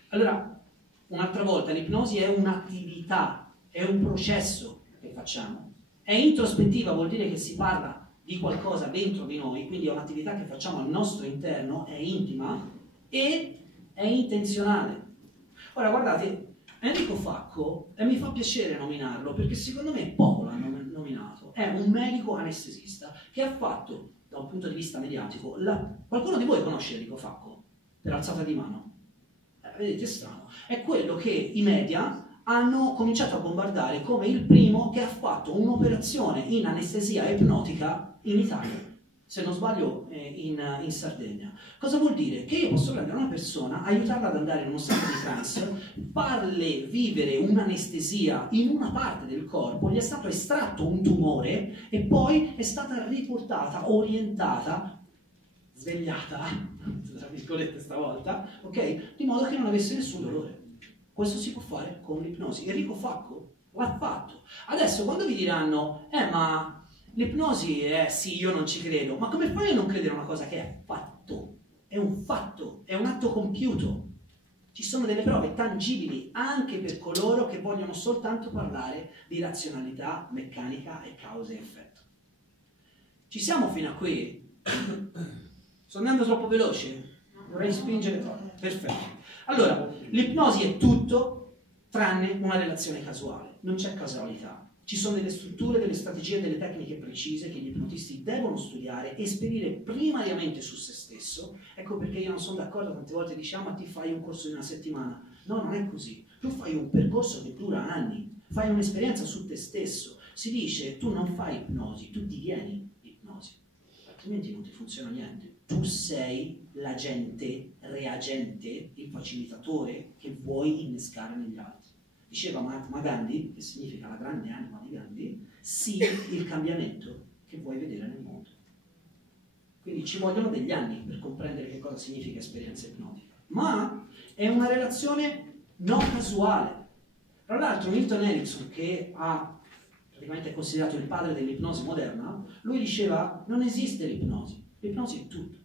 Allora, un'altra volta, l'ipnosi è un'attività, è un processo che facciamo. È introspettiva, vuol dire che si parla di qualcosa dentro di noi, quindi è un'attività che facciamo al nostro interno, è intima e è intenzionale. Ora, guardate, Enrico Facco, e mi fa piacere nominarlo, perché secondo me poco l'hanno nominato, è un medico anestesista che ha fatto, da un punto di vista mediatico, qualcuno di voi conosce Enrico Facco? Per alzata di mano? Vedete, è strano. È quello che i media hanno cominciato a bombardare come il primo che ha fatto un'operazione in anestesia ipnotica in Italia. Se non sbaglio in Sardegna. Cosa vuol dire? Che io posso prendere una persona, aiutarla ad andare in uno stato di trance, farle vivere un'anestesia in una parte del corpo, gli è stato estratto un tumore e poi è stata riportata, orientata, svegliata, tra virgolette stavolta, ok? Di modo che non avesse nessun dolore. Questo si può fare con l'ipnosi. Enrico Facco l'ha fatto. Adesso quando vi diranno, ma l'ipnosi è sì, io non ci credo, ma come fai a non credere a una cosa che è fatto? È un fatto, è un atto compiuto. Ci sono delle prove tangibili anche per coloro che vogliono soltanto parlare di razionalità, meccanica e causa e effetto. Ci siamo fino a qui? Sto andando troppo veloce? Vorrei spingere troppo. Perfetto. Allora, l'ipnosi è tutto tranne una relazione casuale. Non c'è causalità. Ci sono delle strutture, delle strategie, delle tecniche precise che gli ipnotisti devono studiare e esperire primariamente su se stesso. Ecco perché io non sono d'accordo, tante volte diciamo, ma ti fai un corso di una settimana. No, non è così. Tu fai un percorso che dura anni, fai un'esperienza su te stesso. Si dice, tu non fai ipnosi, tu divieni ipnosi, altrimenti non ti funziona niente. Tu sei l'agente, reagente, il facilitatore che vuoi innescare negli altri. Diceva Mahatma Gandhi, che significa la grande anima di Gandhi, sii il cambiamento che vuoi vedere nel mondo. Quindi ci vogliono degli anni per comprendere che cosa significa esperienza ipnotica. Ma è una relazione non casuale. Tra l'altro Milton Erickson, che ha praticamente considerato il padre dell'ipnosi moderna, lui diceva non esiste l'ipnosi è tutto.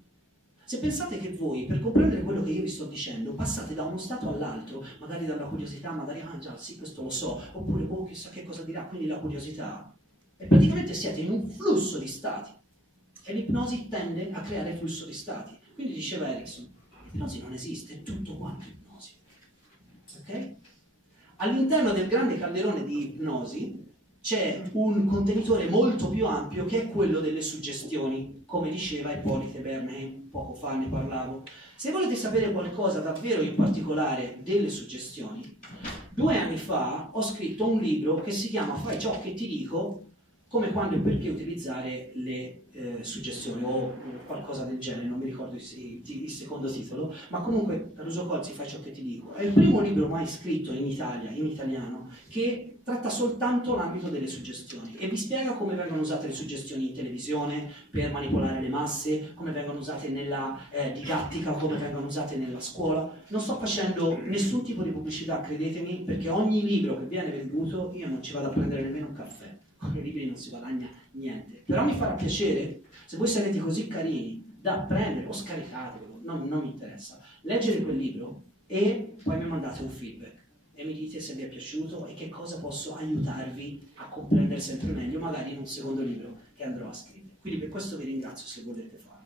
Se pensate che voi, per comprendere quello che io vi sto dicendo, passate da uno stato all'altro, magari dalla curiosità, magari, già, sì, questo lo so, oppure, chissà che cosa dirà, quindi la curiosità, e praticamente siete in un flusso di stati, e l'ipnosi tende a creare flusso di stati. Quindi diceva Erickson, l'ipnosi non esiste, è tutto quanto ipnosi. Ok? All'interno del grande calderone di ipnosi c'è un contenitore molto più ampio che è quello delle suggestioni, come diceva Hippolyte Bernheim, poco fa ne parlavo. Se volete sapere qualcosa davvero in particolare delle suggestioni, 2 anni fa ho scritto un libro che si chiama Fai ciò che ti dico, come, quando e perché utilizzare le suggestioni o qualcosa del genere, non mi ricordo il secondo titolo, ma comunque Russo Colzi Fai ciò che ti dico. È il primo libro mai scritto in Italia, in italiano, che tratta soltanto l'ambito delle suggestioni e vi spiega come vengono usate le suggestioni in televisione per manipolare le masse, come vengono usate nella didattica, come vengono usate nella scuola. Non sto facendo nessun tipo di pubblicità, credetemi, perché ogni libro che viene venduto io non ci vado a prendere nemmeno un caffè, con i libri non si guadagna niente. Però mi farà piacere, se voi sarete così carini da prendere o scaricatelo, non mi interessa, leggere quel libro e poi mi mandate un feedback e mi dite se vi è piaciuto e che cosa posso aiutarvi a comprendere sempre meglio, magari in un secondo libro che andrò a scrivere. Quindi per questo vi ringrazio se volete farlo.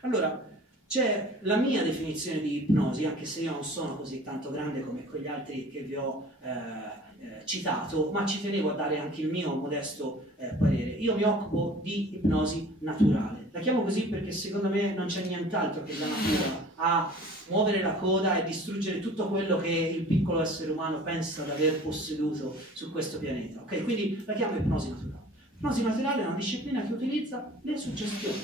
Allora, c'è la mia definizione di ipnosi, anche se io non sono così tanto grande come quegli altri che vi ho citato, ma ci tenevo a dare anche il mio modesto parere. Io mi occupo di ipnosi naturale. La chiamo così perché secondo me non c'è nient'altro che la natura a muovere la coda e distruggere tutto quello che il piccolo essere umano pensa di aver posseduto su questo pianeta. Ok? Quindi la chiamo ipnosi naturale. L'ipnosi naturale è una disciplina che utilizza le suggestioni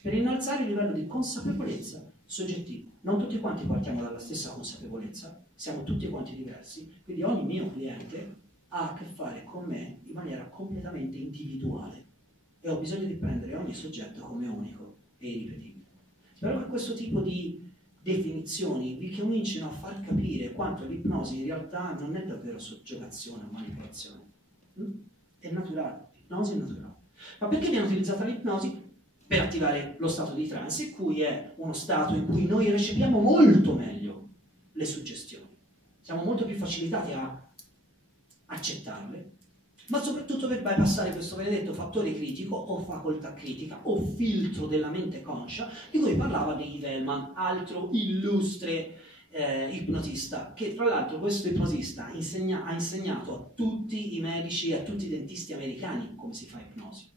per innalzare il livello di consapevolezza soggettiva. Non tutti quanti partiamo dalla stessa consapevolezza, siamo tutti quanti diversi, quindi ogni mio cliente ha a che fare con me in maniera completamente individuale e ho bisogno di prendere ogni soggetto come unico e irripetibile. Spero che questo tipo di definizioni vi comincino a far capire quanto l'ipnosi in realtà non è davvero soggiogazione o manipolazione. È naturale, l'ipnosi è naturale. Ma perché viene utilizzata l'ipnosi? Per attivare lo stato di trance, cui è uno stato in cui noi recepiamo molto meglio le suggestioni. Siamo molto più facilitati a accettarle, ma soprattutto per bypassare questo benedetto fattore critico o facoltà critica o filtro della mente conscia di cui parlava Dave Hellman, altro illustre ipnotista, che tra l'altro questo ipnotista ha insegnato a tutti i medici e a tutti i dentisti americani come si fa ipnosi.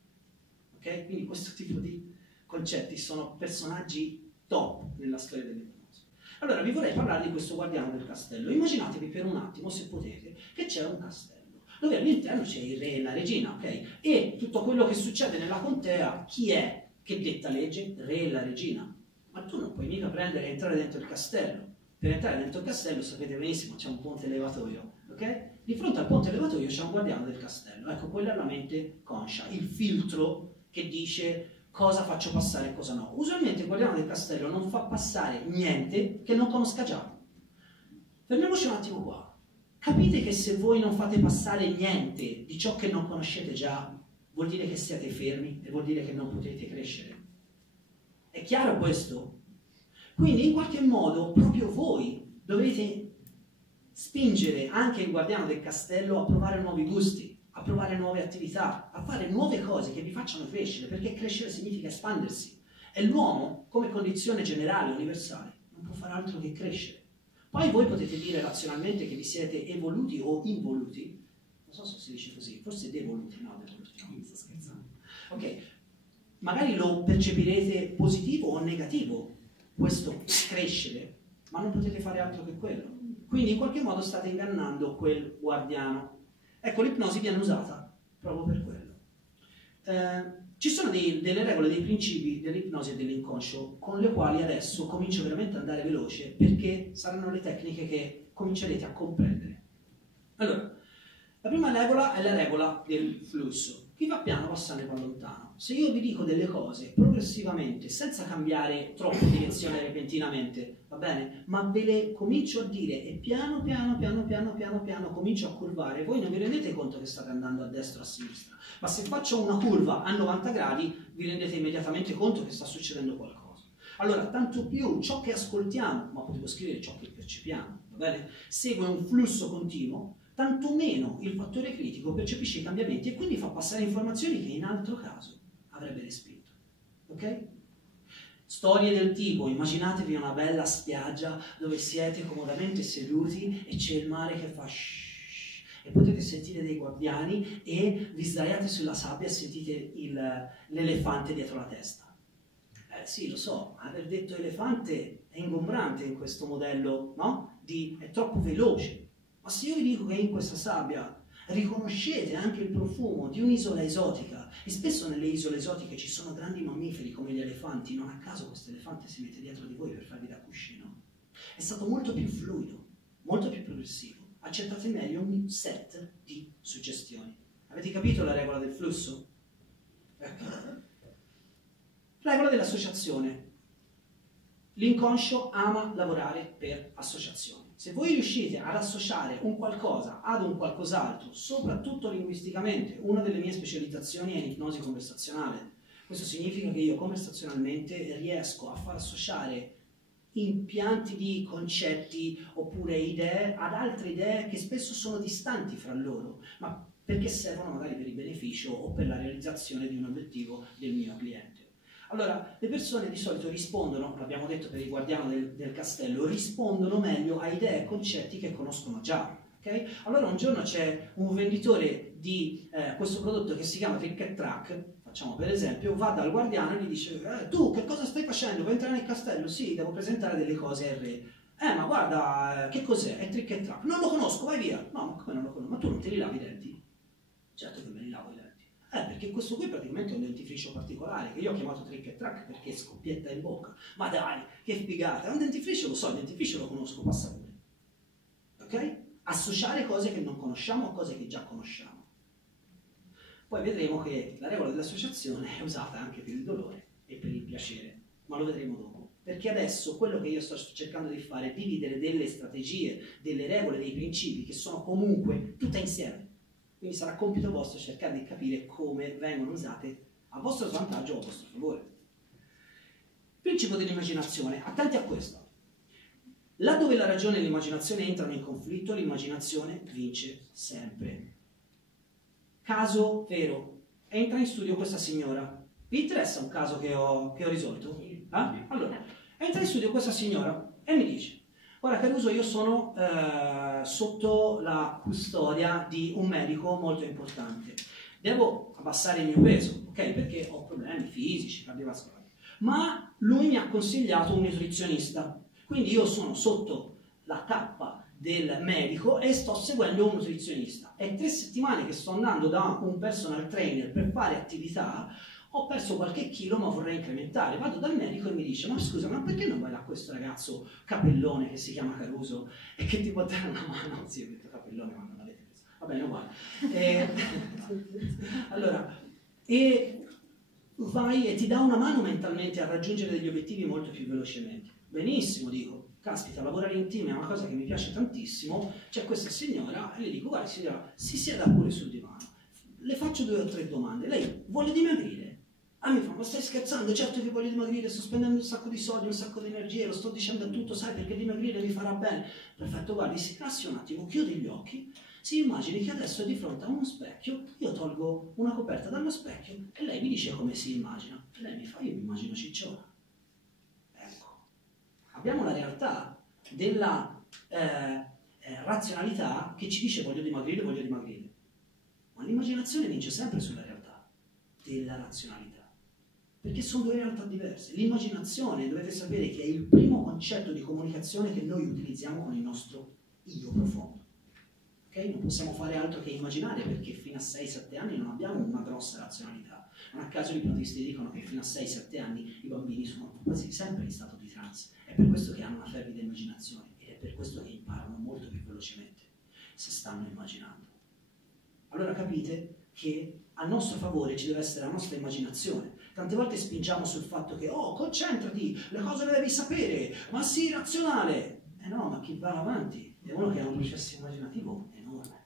Okay? Quindi questo tipo di concetti sono personaggi top nella storia dell'ipnosi. Allora vi vorrei parlare di questo guardiano del castello. Immaginatevi per un attimo, se potete, che c'è un castello dove all'interno c'è il re e la regina, ok? E tutto quello che succede nella contea, chi è che detta legge? Re e la regina. Ma tu non puoi mica prendere e entrare dentro il castello. Per entrare dentro il castello sapete benissimo c'è un ponte elevatoio, ok? Di fronte al ponte elevatoio c'è un guardiano del castello. Ecco, quella è la mente conscia, il filtro che dice cosa faccio passare e cosa no. Usualmente il guardiano del castello non fa passare niente che non conosca già. Fermiamoci un attimo qua. Capite che se voi non fate passare niente di ciò che non conoscete già, vuol dire che siete fermi e vuol dire che non potete crescere. È chiaro questo? Quindi in qualche modo proprio voi dovrete spingere anche il guardiano del castello a provare nuovi gusti, a provare nuove attività, a fare nuove cose che vi facciano crescere, perché crescere significa espandersi. E l'uomo, come condizione generale, universale, non può fare altro che crescere. Poi voi potete dire razionalmente che vi siete evoluti o involuti, non so se si dice così, forse devoluti, no, mi sto scherzando. Ok, magari lo percepirete positivo o negativo, questo crescere, ma non potete fare altro che quello. Quindi in qualche modo state ingannando quel guardiano. Ecco, l'ipnosi viene usata proprio per quello. Ci sono delle regole, dei principi dell'ipnosi e dell'inconscio con le quali adesso comincio veramente ad andare veloce perché saranno le tecniche che comincerete a comprendere. Allora, la prima regola è la regola del flusso. Chi va piano va sano e va lontano. Se io vi dico delle cose progressivamente, senza cambiare troppo direzione repentinamente, va bene? Ma ve le comincio a dire e piano piano comincio a curvare, voi non vi rendete conto che state andando a destra o a sinistra. Ma se faccio una curva a 90 gradi, vi rendete immediatamente conto che sta succedendo qualcosa. Allora, tanto più ciò che ascoltiamo, ma potevo scrivere ciò che percepiamo, va bene? Segue un flusso continuo, tanto meno il fattore critico percepisce i cambiamenti e quindi fa passare informazioni che in altro caso avrebbe respinto. Ok? Storie del tipo, immaginatevi una bella spiaggia dove siete comodamente seduti e c'è il mare che fa shhh, e potete sentire dei guardiani e vi sdraiate sulla sabbia e sentite l'elefante dietro la testa. Sì, lo so, aver detto elefante è ingombrante in questo modello, no? È troppo veloce. Ma se io vi dico che in questa sabbia riconoscete anche il profumo di un'isola esotica, e spesso nelle isole esotiche ci sono grandi mammiferi come gli elefanti, non a caso questo elefante si mette dietro di voi per farvi da cuscino. È stato molto più fluido, molto più progressivo. accettate meglio un set di suggestioni. Avete capito la regola del flusso? Ecco. Regola dell'associazione. L'inconscio ama lavorare per associazioni. Se voi riuscite ad associare un qualcosa ad un qualcos'altro, soprattutto linguisticamente, una delle mie specializzazioni è ipnosi conversazionale. Questo significa che io conversazionalmente riesco a far associare impianti di concetti oppure idee ad altre idee che spesso sono distanti fra loro, ma perché servono magari per il beneficio o per la realizzazione di un obiettivo del mio cliente. Allora, le persone di solito rispondono, l'abbiamo detto per il guardiano del castello, rispondono meglio a idee e concetti che conoscono già. Okay? Allora un giorno c'è un venditore di questo prodotto che si chiama Trick & Track, facciamo per esempio, va dal guardiano e gli dice tu che cosa stai facendo? Vuoi entrare nel castello? Sì, devo presentare delle cose al re. Ma guarda, che cos'è? È Trick & Track. Non lo conosco, vai via. No, ma come non lo conosco? Ma tu non te li lavi i denti? Certo che me li lavo i denti. Perché questo qui praticamente è un dentifricio particolare, che io ho chiamato Trick & Track perché scoppietta in bocca. Ma dai, che figata! È un dentifricio, lo so, il dentifricio lo conosco, passa pure. Ok? Associare cose che non conosciamo a cose che già conosciamo. Poi vedremo che la regola dell'associazione è usata anche per il dolore e per il piacere, ma lo vedremo dopo. Perché adesso quello che io sto cercando di fare è dividere delle strategie, delle regole, dei principi che sono comunque tutte insieme. Quindi sarà compito vostro cercare di capire come vengono usate a vostro svantaggio o a vostro favore. Principio dell'immaginazione. Attenti a questo. Laddove la ragione e l'immaginazione entrano in conflitto, l'immaginazione vince sempre. Caso vero. Entra in studio questa signora. Vi interessa un caso che ho risolto? Allora, entra in studio questa signora e mi dice: guarda Caruso, io sono sotto la custodia di un medico molto importante. Devo abbassare il mio peso, ok? Perché ho problemi fisici, cardiovascolari. Ma lui mi ha consigliato un nutrizionista. Quindi io sono sotto la cappa del medico e sto seguendo un nutrizionista. È 3 settimane che sto andando da un personal trainer per fare attività. Ho perso qualche chilo ma vorrei incrementare. Vado dal medico e mi dice: ma scusa, ma perché non vai da questo ragazzo capellone che si chiama Caruso e che ti può dare una mano? Sì, ho detto capellone ma non l'avete preso. Va bene, uguale. Allora, vai e ti dà una mano mentalmente a raggiungere degli obiettivi molto più velocemente. Benissimo, dico. Caspita, lavorare in team è una cosa che mi piace tantissimo. C'è questa signora e le dico: guarda signora, si sieda pure sul divano. Le faccio 2 o 3 domande. Lei vuole dimagrire? Mi fa: ma stai scherzando? Certo che voglio dimagrire, sto spendendo un sacco di soldi, un sacco di energie, lo sto dicendo a tutto, sai, perché dimagrire mi farà bene. Perfetto, guardi, si rilassi un attimo, chiudi gli occhi, si immagini che adesso è di fronte a uno specchio, io tolgo una coperta dallo specchio e lei mi dice come si immagina. E lei mi fa: io mi immagino cicciona. Ecco, abbiamo la realtà della razionalità che ci dice voglio dimagrire, ma l'immaginazione vince sempre sulla realtà della razionalità. Perché sono 2 realtà diverse. L'immaginazione, dovete sapere che è il primo concetto di comunicazione che noi utilizziamo con il nostro io profondo. Okay? Non possiamo fare altro che immaginare, perché fino a 6-7 anni non abbiamo una grossa razionalità. Non a caso gli ipnotisti dicono che fino a 6-7 anni i bambini sono quasi sempre in stato di trance. È per questo che hanno una fervida immaginazione ed è per questo che imparano molto più velocemente se stanno immaginando. Allora capite che a nostro favore ci deve essere la nostra immaginazione. Tante volte spingiamo sul fatto che concentrati, le cose le devi sapere, ma sii razionale. No, ma chi va avanti è uno che ha un processo immaginativo enorme.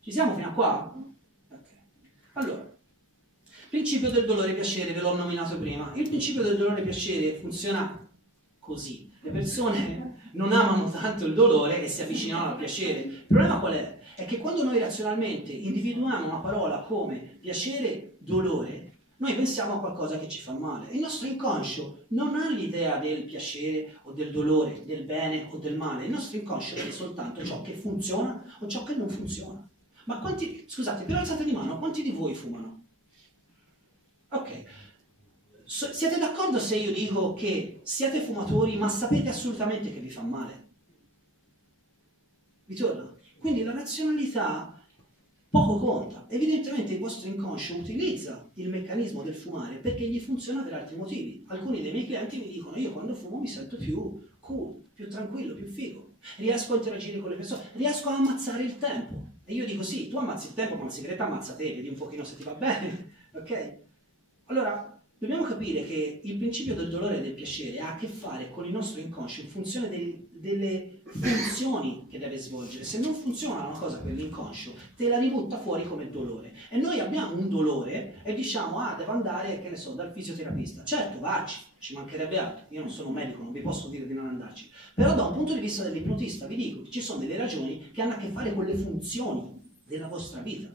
Ci siamo fino a qua? Ok. Allora, principio del dolore e piacere, ve l'ho nominato prima. Il principio del dolore e piacere funziona così. Le persone non amano tanto il dolore e si avvicinano al piacere. Il problema qual è? È che quando noi razionalmente individuiamo una parola come piacere, dolore, noi pensiamo a qualcosa che ci fa male. Il nostro inconscio non ha l'idea del piacere o del dolore, del bene o del male. Il nostro inconscio vede soltanto ciò che funziona o ciò che non funziona. Ma quanti, scusate, per alzate di mano, quanti di voi fumano? Ok. Siete d'accordo se io dico che siete fumatori ma sapete assolutamente che vi fa male? Vi torna? Quindi la razionalità poco conta. Evidentemente il vostro inconscio utilizza il meccanismo del fumare perché gli funziona per altri motivi. Alcuni dei miei clienti mi dicono: io quando fumo mi sento più cool, più tranquillo, più figo, riesco a interagire con le persone, riesco a ammazzare il tempo. E io dico: sì, tu ammazzi il tempo, ma la sigaretta ammazza te, vedi un pochino se ti va bene, ok? Allora, dobbiamo capire che il principio del dolore e del piacere ha a che fare con il nostro inconscio in funzione delle funzioni che deve svolgere. Se non funziona una cosa per l'inconscio, te la ributta fuori come dolore. E noi abbiamo un dolore e diciamo: ah, devo andare, che ne so, dal fisioterapista. Certo, vacci, ci mancherebbe altro. Io non sono un medico, non vi posso dire di non andarci. Però da un punto di vista dell'ipnotista vi dico che ci sono delle ragioni che hanno a che fare con le funzioni della vostra vita,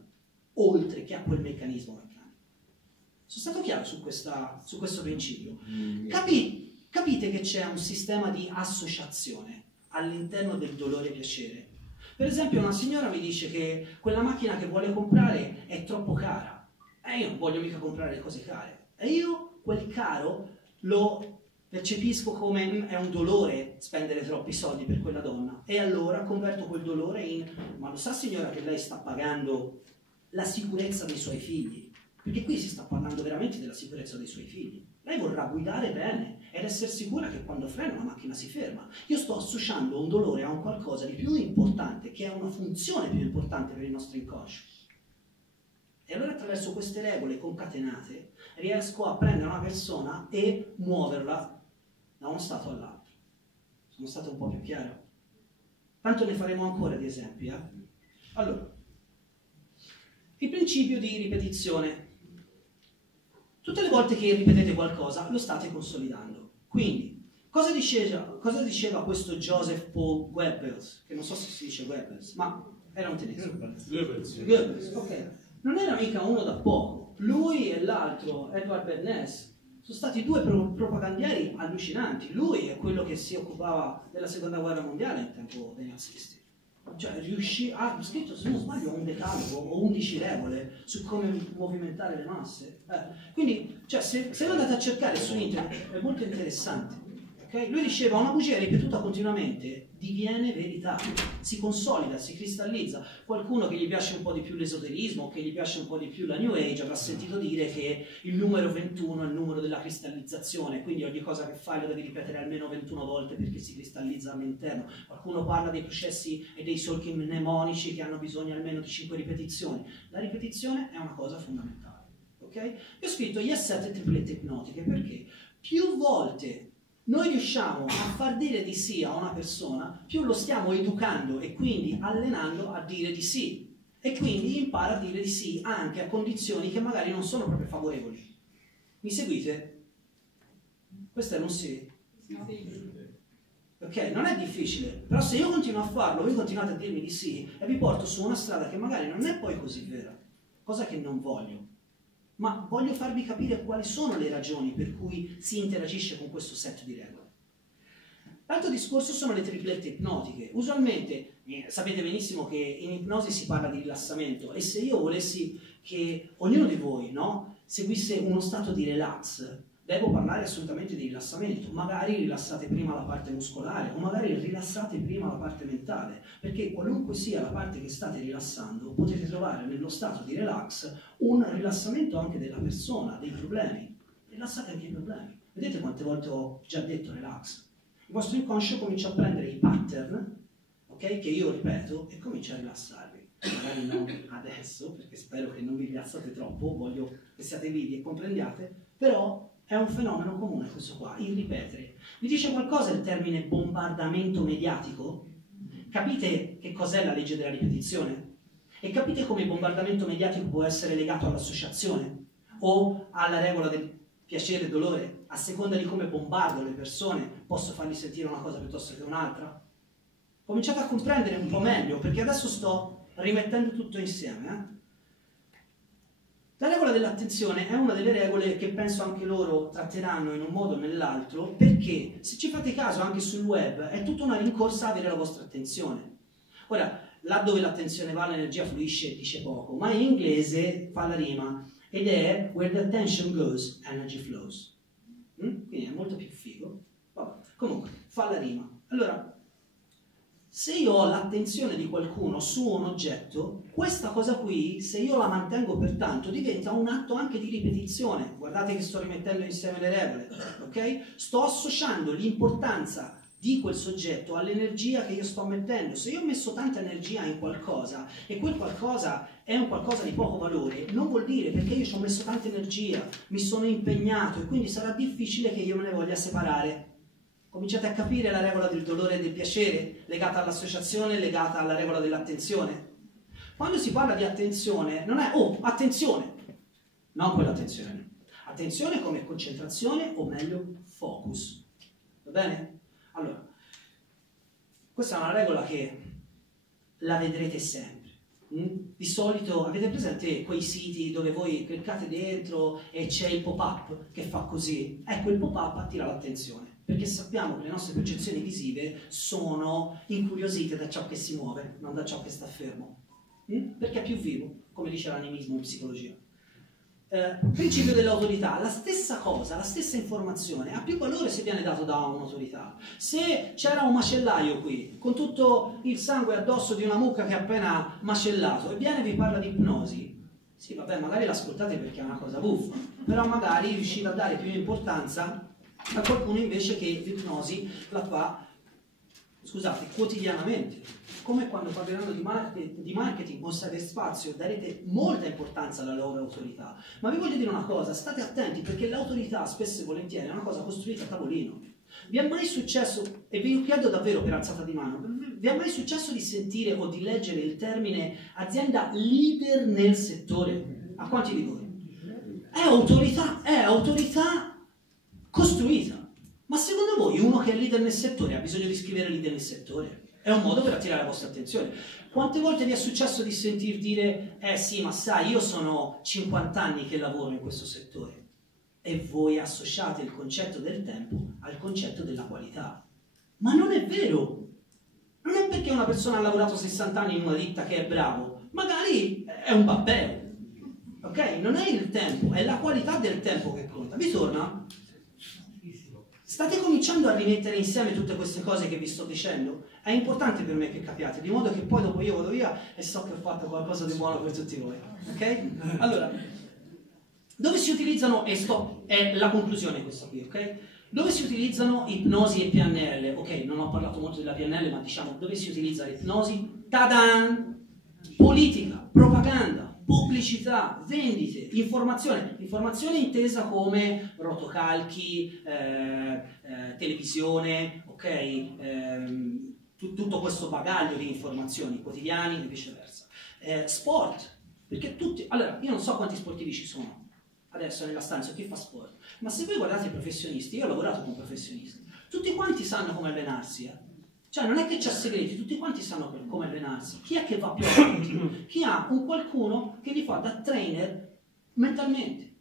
oltre che a quel meccanismo meccanico. Sono stato chiaro su questo principio? Capite che c'è un sistema di associazione all'interno del dolore e piacere. Per esempio, una signora mi dice che quella macchina che vuole comprare è troppo cara. E io non voglio mica comprare le cose care. E io quel caro lo percepisco come è un dolore spendere troppi soldi per quella donna. E allora converto quel dolore in: ma lo sa signora che lei sta pagando la sicurezza dei suoi figli? Perché qui si sta parlando veramente della sicurezza dei suoi figli. Lei vorrà guidare bene ed essere sicura che quando frena la macchina si ferma. Io sto associando un dolore a un qualcosa di più importante, che ha una funzione più importante per il nostro inconscio. E allora attraverso queste regole concatenate riesco a prendere una persona e muoverla da uno stato all'altro. Sono stato un po' più chiaro? Tanto ne faremo ancora di esempi. Allora, il principio di ripetizione. Tutte le volte che ripetete qualcosa lo state consolidando. Quindi, cosa diceva questo Joseph Paul Goebbels? Che non so se si dice Goebbels, ma era un tedesco. Goebbels, ok. Non era mica uno da poco. Lui e l'altro, Edward Bernays, sono stati due propagandieri allucinanti. Lui è quello che si occupava della seconda guerra mondiale in tempo dei nazisti. Cioè ha scritto, se non sbaglio, un decalogo o 11 regole su come movimentare le masse. Quindi, cioè, se lo andate a cercare su internet è molto interessante. Okay? Lui diceva: una bugia ripetuta continuamente diviene verità, si consolida, si cristallizza. Qualcuno che gli piace un po' di più l'esoterismo, che gli piace un po' di più la New Age, avrà sentito dire che il numero 21 è il numero della cristallizzazione, quindi ogni cosa che fai lo devi ripetere almeno 21 volte perché si cristallizza all'interno. Qualcuno parla dei processi e dei solchi mnemonici che hanno bisogno almeno di 5 ripetizioni. La ripetizione è una cosa fondamentale. Okay? Io ho scritto gli asset triplette ipnotiche perché più volte noi riusciamo a far dire di sì a una persona, più lo stiamo educando e quindi allenando a dire di sì. E quindi impara a dire di sì anche a condizioni che magari non sono proprio favorevoli. Mi seguite? Questo è un sì. Ok, non è difficile, però se io continuo a farlo, voi continuate a dirmi di sì e vi porto su una strada che magari non è poi così vera, cosa che non voglio. Ma voglio farvi capire quali sono le ragioni per cui si interagisce con questo set di regole. L'altro discorso sono le triplette ipnotiche. Usualmente sapete benissimo che in ipnosi si parla di rilassamento e se io volessi che ognuno di voi, no, seguisse uno stato di relax, devo parlare assolutamente di rilassamento. Magari rilassate prima la parte muscolare o magari rilassate prima la parte mentale, perché qualunque sia la parte che state rilassando potete trovare nello stato di relax un rilassamento anche della persona, dei problemi. Rilassate anche i problemi. Vedete quante volte ho già detto relax? Il vostro inconscio comincia a prendere i pattern, okay, che io ripeto, e comincia a rilassarvi. Magari non adesso, perché spero che non vi rilassate troppo, voglio che siate vivi e comprendiate, però è un fenomeno comune questo qua, il ripetere. Vi dice qualcosa il termine bombardamento mediatico? Capite che cos'è la legge della ripetizione? E capite come il bombardamento mediatico può essere legato all'associazione? O alla regola del piacere e dolore? A seconda di come bombardo le persone, posso fargli sentire una cosa piuttosto che un'altra? Cominciate a comprendere un po' meglio, perché adesso sto rimettendo tutto insieme. La regola dell'attenzione è una delle regole che penso anche loro tratteranno in un modo o nell'altro, perché se ci fate caso anche sul web è tutta una rincorsa a avere la vostra attenzione. Ora, là dove l'attenzione va l'energia fluisce dice poco, ma in inglese fa la rima ed è where the attention goes, energy flows. Quindi è molto più figo. Vabbè, comunque, fa la rima. Allora, Se io ho l'attenzione di qualcuno su un oggetto, questa cosa qui, se io la mantengo per tanto, diventa un atto anche di ripetizione. Guardate che sto rimettendo insieme le regole, ok? Sto associando l'importanza di quel soggetto all'energia che io sto mettendo. Se io ho messo tanta energia in qualcosa e quel qualcosa è un qualcosa di poco valore, non vuol dire perché io ci ho messo tanta energia, mi sono impegnato e quindi sarà difficile che io me ne voglia separare. Cominciate a capire la regola del dolore e del piacere legata all'associazione, legata alla regola dell'attenzione. Quando si parla di attenzione non è oh, attenzione, non quell'attenzione. Attenzione come concentrazione o meglio focus. Va bene? Allora, questa è una regola che la vedrete sempre. Di solito avete presente quei siti dove voi cliccate dentro e c'è il pop-up che fa così? Ecco, il pop-up attira l'attenzione, perché sappiamo che le nostre percezioni visive sono incuriosite da ciò che si muove, non da ciò che sta fermo. Perché è più vivo, come dice l'animismo in psicologia. Principio dell'autorità, la stessa cosa, la stessa informazione ha più valore se viene dato da un'autorità. Se c'era un macellaio qui con tutto il sangue addosso di una mucca che ha appena macellato e viene e vi parla di ipnosi, sì vabbè magari l'ascoltate perché è una cosa buffa, però magari riuscite a dare più importanza a qualcuno invece che l'ipnosi la fa, scusate, quotidianamente. Come quando parleranno di marketing o cyber spazio, darete molta importanza alla loro autorità. Ma vi voglio dire una cosa, state attenti perché l'autorità spesso e volentieri è una cosa costruita a tavolino. Vi è mai successo, e vi chiedo davvero per alzata di mano, vi è mai successo di sentire o di leggere il termine azienda leader nel settore? A quanti di voi? È autorità costruita. Ma secondo voi uno che è leader nel settore ha bisogno di scrivere leader nel settore? È un modo per attirare la vostra attenzione. Quante volte vi è successo di sentir dire sì, ma sai, io sono 50 anni che lavoro in questo settore, e voi associate il concetto del tempo al concetto della qualità. Ma non è vero! Non è perché una persona ha lavorato 60 anni in una ditta che è bravo, magari è un babbeo. Ok? Non è il tempo, è la qualità del tempo che conta. Vi torna? State cominciando a rimettere insieme tutte queste cose che vi sto dicendo? È importante per me che capiate, di modo che poi dopo io vado via e so che ho fatto qualcosa di buono per tutti voi. Ok? Allora, dove si utilizzano, e è la conclusione questa qui, ok? Dove si utilizzano ipnosi e PNL? Ok, non ho parlato molto della PNL, ma diciamo dove si utilizza l'ipnosi? Tadan! Politica, propaganda, pubblicità, vendite, informazione. Informazione intesa come rotocalchi, televisione, ok? Tutto questo bagaglio di informazioni quotidiani e viceversa. Sport, perché tutti... Allora, io non so quanti sportivi ci sono adesso nella stanza, chi fa sport, ma se voi guardate i professionisti, io ho lavorato con professionisti, tutti quanti sanno come allenarsi, Cioè non è che c'è segreti, tutti quanti sanno come allenarsi. Chi è che va più avanti? Chi ha un qualcuno che gli fa da trainer mentalmente.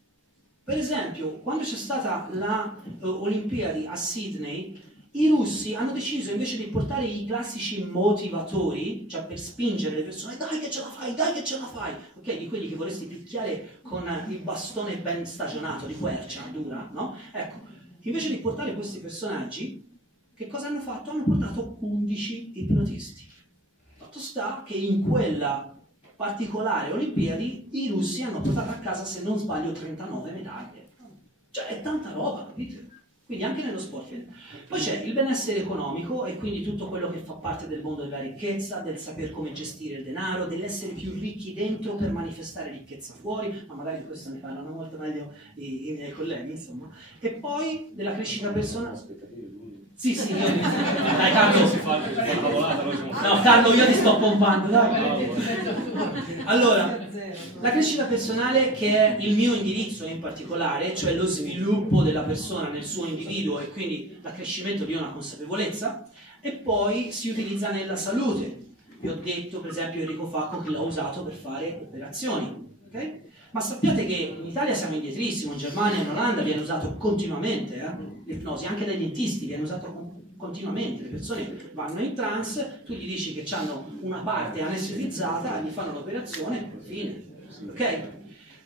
Per esempio, quando c'è stata la Olimpiadi a Sydney, i russi hanno deciso, invece di portare i classici motivatori, cioè per spingere le persone, dai che ce la fai, dai che ce la fai, ok? Di quelli che vorresti picchiare con il bastone ben stagionato, di quercia dura, no? Ecco, invece di portare questi personaggi, che cosa hanno fatto? Hanno portato 11 ipnotisti. Fatto sta che in quella particolare Olimpiadi i russi hanno portato a casa, se non sbaglio, 39 medaglie. Cioè è tanta roba, capite? Quindi anche nello sport. Poi c'è il benessere economico e quindi tutto quello che fa parte del mondo della ricchezza, del saper come gestire il denaro, dell'essere più ricchi dentro per manifestare ricchezza fuori, ma magari di questo ne parlano molto meglio i miei colleghi, insomma. E poi della crescita personale. Sì, io... Dai Carlo, no Carlo, io ti sto pompando, dai. Allora, la crescita personale, che è il mio indirizzo in particolare, cioè lo sviluppo della persona nel suo individuo e quindi l'accrescimento di una consapevolezza, e poi si utilizza nella salute. Vi ho detto per esempio Enrico Facco che l'ha usato per fare operazioni, ok? Ma sappiate che in Italia siamo indietrissimo, in Germania e in Olanda viene usato continuamente l'ipnosi, anche dai dentisti viene usato continuamente. Le persone vanno in trance, tu gli dici che hanno una parte anestetizzata, gli fanno l'operazione, fine. Ok?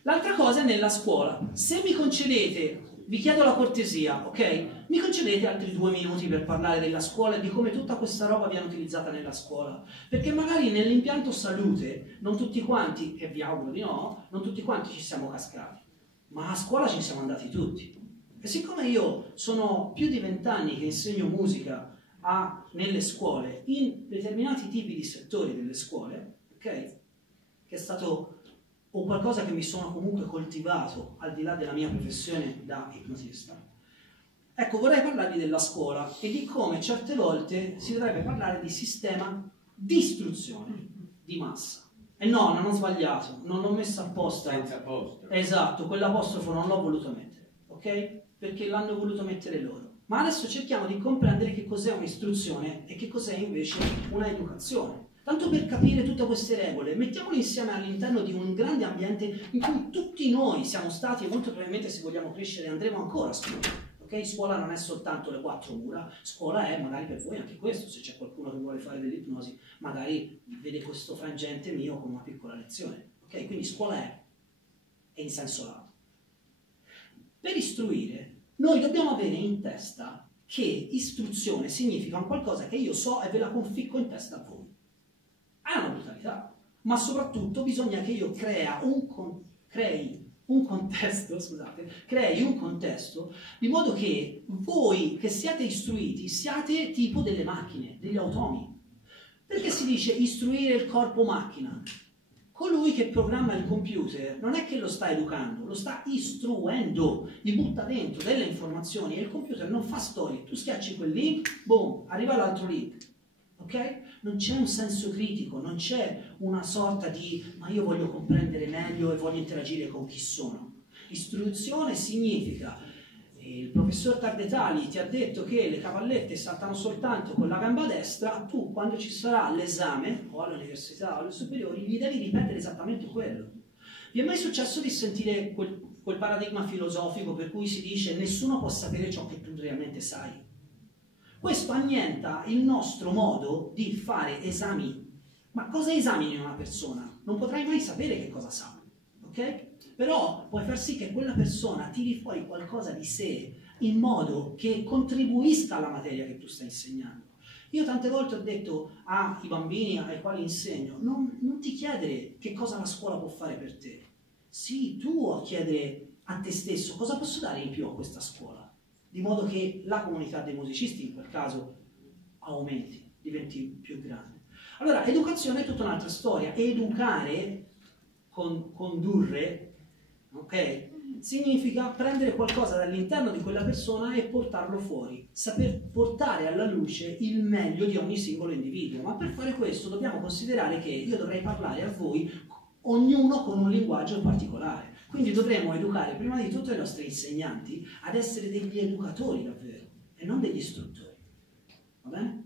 L'altra cosa è nella scuola. Se mi concedete vi chiedo la cortesia, ok? Mi concedete altri 2 minuti per parlare della scuola e di come tutta questa roba viene utilizzata nella scuola? Perché magari nell'impianto salute, non tutti quanti, e vi auguro di no, non tutti quanti ci siamo cascati, ma a scuola ci siamo andati tutti. E siccome io sono più di 20 anni che insegno musica nelle scuole, in determinati tipi di settori delle scuole, ok? Che è stato un qualcosa che mi sono comunque coltivato al di là della mia professione da ipnotista. Ecco, vorrei parlarvi della scuola e di come certe volte si dovrebbe parlare di sistema di istruzione di massa. E no, non ho sbagliato, non l'ho messa apposta. Senza apostrofo. Esatto, quell'apostrofo non l'ho voluto mettere, ok? Perché l'hanno voluto mettere loro. Ma adesso cerchiamo di comprendere che cos'è un'istruzione e che cos'è invece una educazione. Tanto per capire tutte queste regole, mettiamole insieme all'interno di un grande ambiente in cui tutti noi siamo stati e molto probabilmente se vogliamo crescere andremo ancora a scuola. Okay? Scuola non è soltanto le 4 mura, scuola è magari per voi anche questo, se c'è qualcuno che vuole fare dell'ipnosi, magari vede questo frangente mio come una piccola lezione. Okay? Quindi scuola è in senso lato. Per istruire, noi dobbiamo avere in testa che istruzione significa un qualcosa che io so e ve la conficco in testa a voi. È una brutalità, ma soprattutto bisogna che io crei un contesto di modo che voi che siete istruiti siate tipo delle macchine, degli automi. Perché si dice istruire il corpo macchina? Colui che programma il computer non è che lo sta educando, lo sta istruendo, gli butta dentro delle informazioni e il computer non fa storie. Tu schiacci quel link, boom, arriva l'altro link. Ok? Non c'è un senso critico, non c'è una sorta di ma io voglio comprendere meglio e voglio interagire con chi sono. Istruzione significa il professor Tardetali ti ha detto che le cavallette saltano soltanto con la gamba destra, tu quando ci sarà l'esame o all'università o alle superiori gli devi ripetere esattamente quello. Vi è mai successo di sentire quel paradigma filosofico per cui si dice nessuno può sapere ciò che tu realmente sai? Questo annienta il nostro modo di fare esami. Ma cosa esamini una persona? Non potrai mai sapere che cosa sa, ok? Però puoi far sì che quella persona tiri fuori qualcosa di sé in modo che contribuisca alla materia che tu stai insegnando. Io tante volte ho detto ai bambini ai quali insegno, non ti chiedere che cosa la scuola può fare per te. Sì, tu a chiedere a te stesso cosa posso dare in più a questa scuola, di modo che la comunità dei musicisti in quel caso aumenti, diventi più grande. Allora, educazione è tutta un'altra storia. Educare, condurre, ok? Significa prendere qualcosa dall'interno di quella persona e portarlo fuori, saper portare alla luce il meglio di ogni singolo individuo. Ma per fare questo dobbiamo considerare che io dovrei parlare a voi, ognuno con un linguaggio particolare. Quindi dovremmo educare prima di tutto i nostri insegnanti ad essere degli educatori davvero e non degli istruttori. Va bene?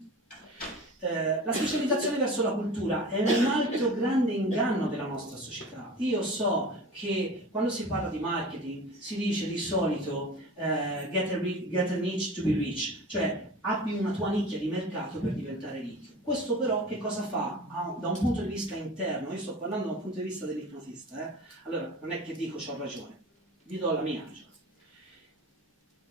La specializzazione verso la cultura è un altro grande inganno della nostra società. Io so che quando si parla di marketing si dice di solito get a niche to be rich, cioè abbi una tua nicchia di mercato per diventare ricco. Questo però che cosa fa da un punto di vista interno? Io sto parlando da un punto di vista dell'ipnotista, allora non è che dico c'ho ragione, vi do la mia.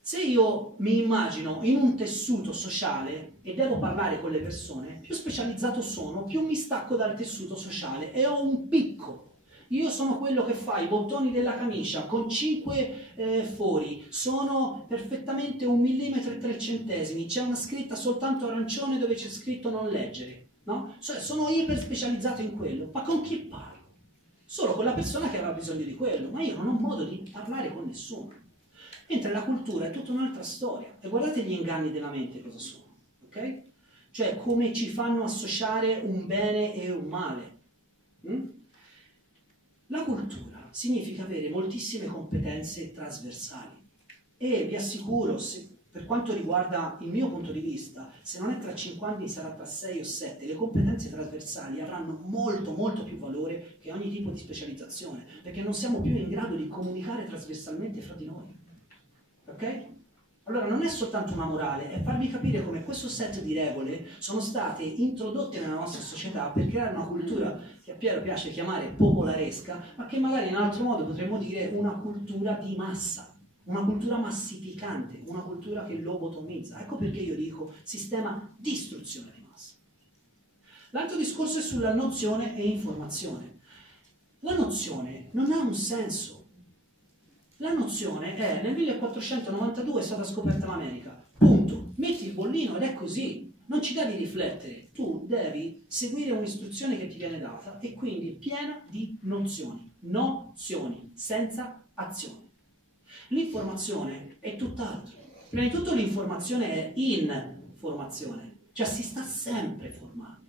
Se io mi immagino in un tessuto sociale e devo parlare con le persone, più specializzato sono, più mi stacco dal tessuto sociale e ho un picco. Io sono quello che fa i bottoni della camicia con 5 fori, sono perfettamente 1 millimetro e 3 centesimi, c'è una scritta soltanto arancione dove c'è scritto non leggere, no? Cioè sono iper specializzato in quello, ma con chi parlo? Solo con la persona che aveva bisogno di quello, ma io non ho modo di parlare con nessuno. Mentre la cultura è tutta un'altra storia. E guardate gli inganni della mente cosa sono, ok? Cioè come ci fanno associare un bene e un male. La cultura significa avere moltissime competenze trasversali. E vi assicuro, per quanto riguarda il mio punto di vista, se non è tra 5 anni sarà tra 6 o 7, le competenze trasversali avranno molto molto più valore che ogni tipo di specializzazione, perché non siamo più in grado di comunicare trasversalmente fra di noi. Ok? Allora non è soltanto una morale, è farvi capire come questo set di regole sono state introdotte nella nostra società per creare una cultura che a Piero piace chiamare popolaresca, ma che magari in altro modo potremmo dire una cultura di massa. una cultura massificante, una cultura che lobotomizza. Ecco perché io dico sistema di istruzione di massa. L'altro discorso è sulla nozione e informazione. La nozione non ha un senso. La nozione è, nel 1492 è stata scoperta l'America, punto. Metti il bollino ed è così. Non ci devi riflettere, tu devi seguire un'istruzione che ti viene data e quindi è piena di nozioni, senza azioni. L'informazione è tutt'altro. Prima di tutto l'informazione è informazione, cioè si sta sempre formando.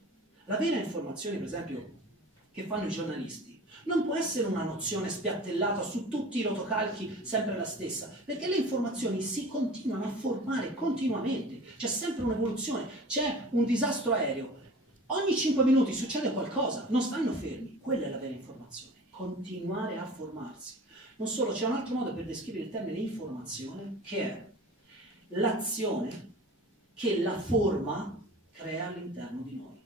La vera informazione, per esempio, che fanno i giornalisti, non può essere una nozione spiattellata su tutti i rotocalchi sempre la stessa, perché le informazioni si continuano a formare continuamente, c'è sempre un'evoluzione, c'è un disastro aereo, ogni 5 minuti succede qualcosa, non stanno fermi, quella è la vera informazione, continuare a formarsi. Non solo, c'è un altro modo per descrivere il termine informazione, che è l'azione che la forma crea all'interno di noi.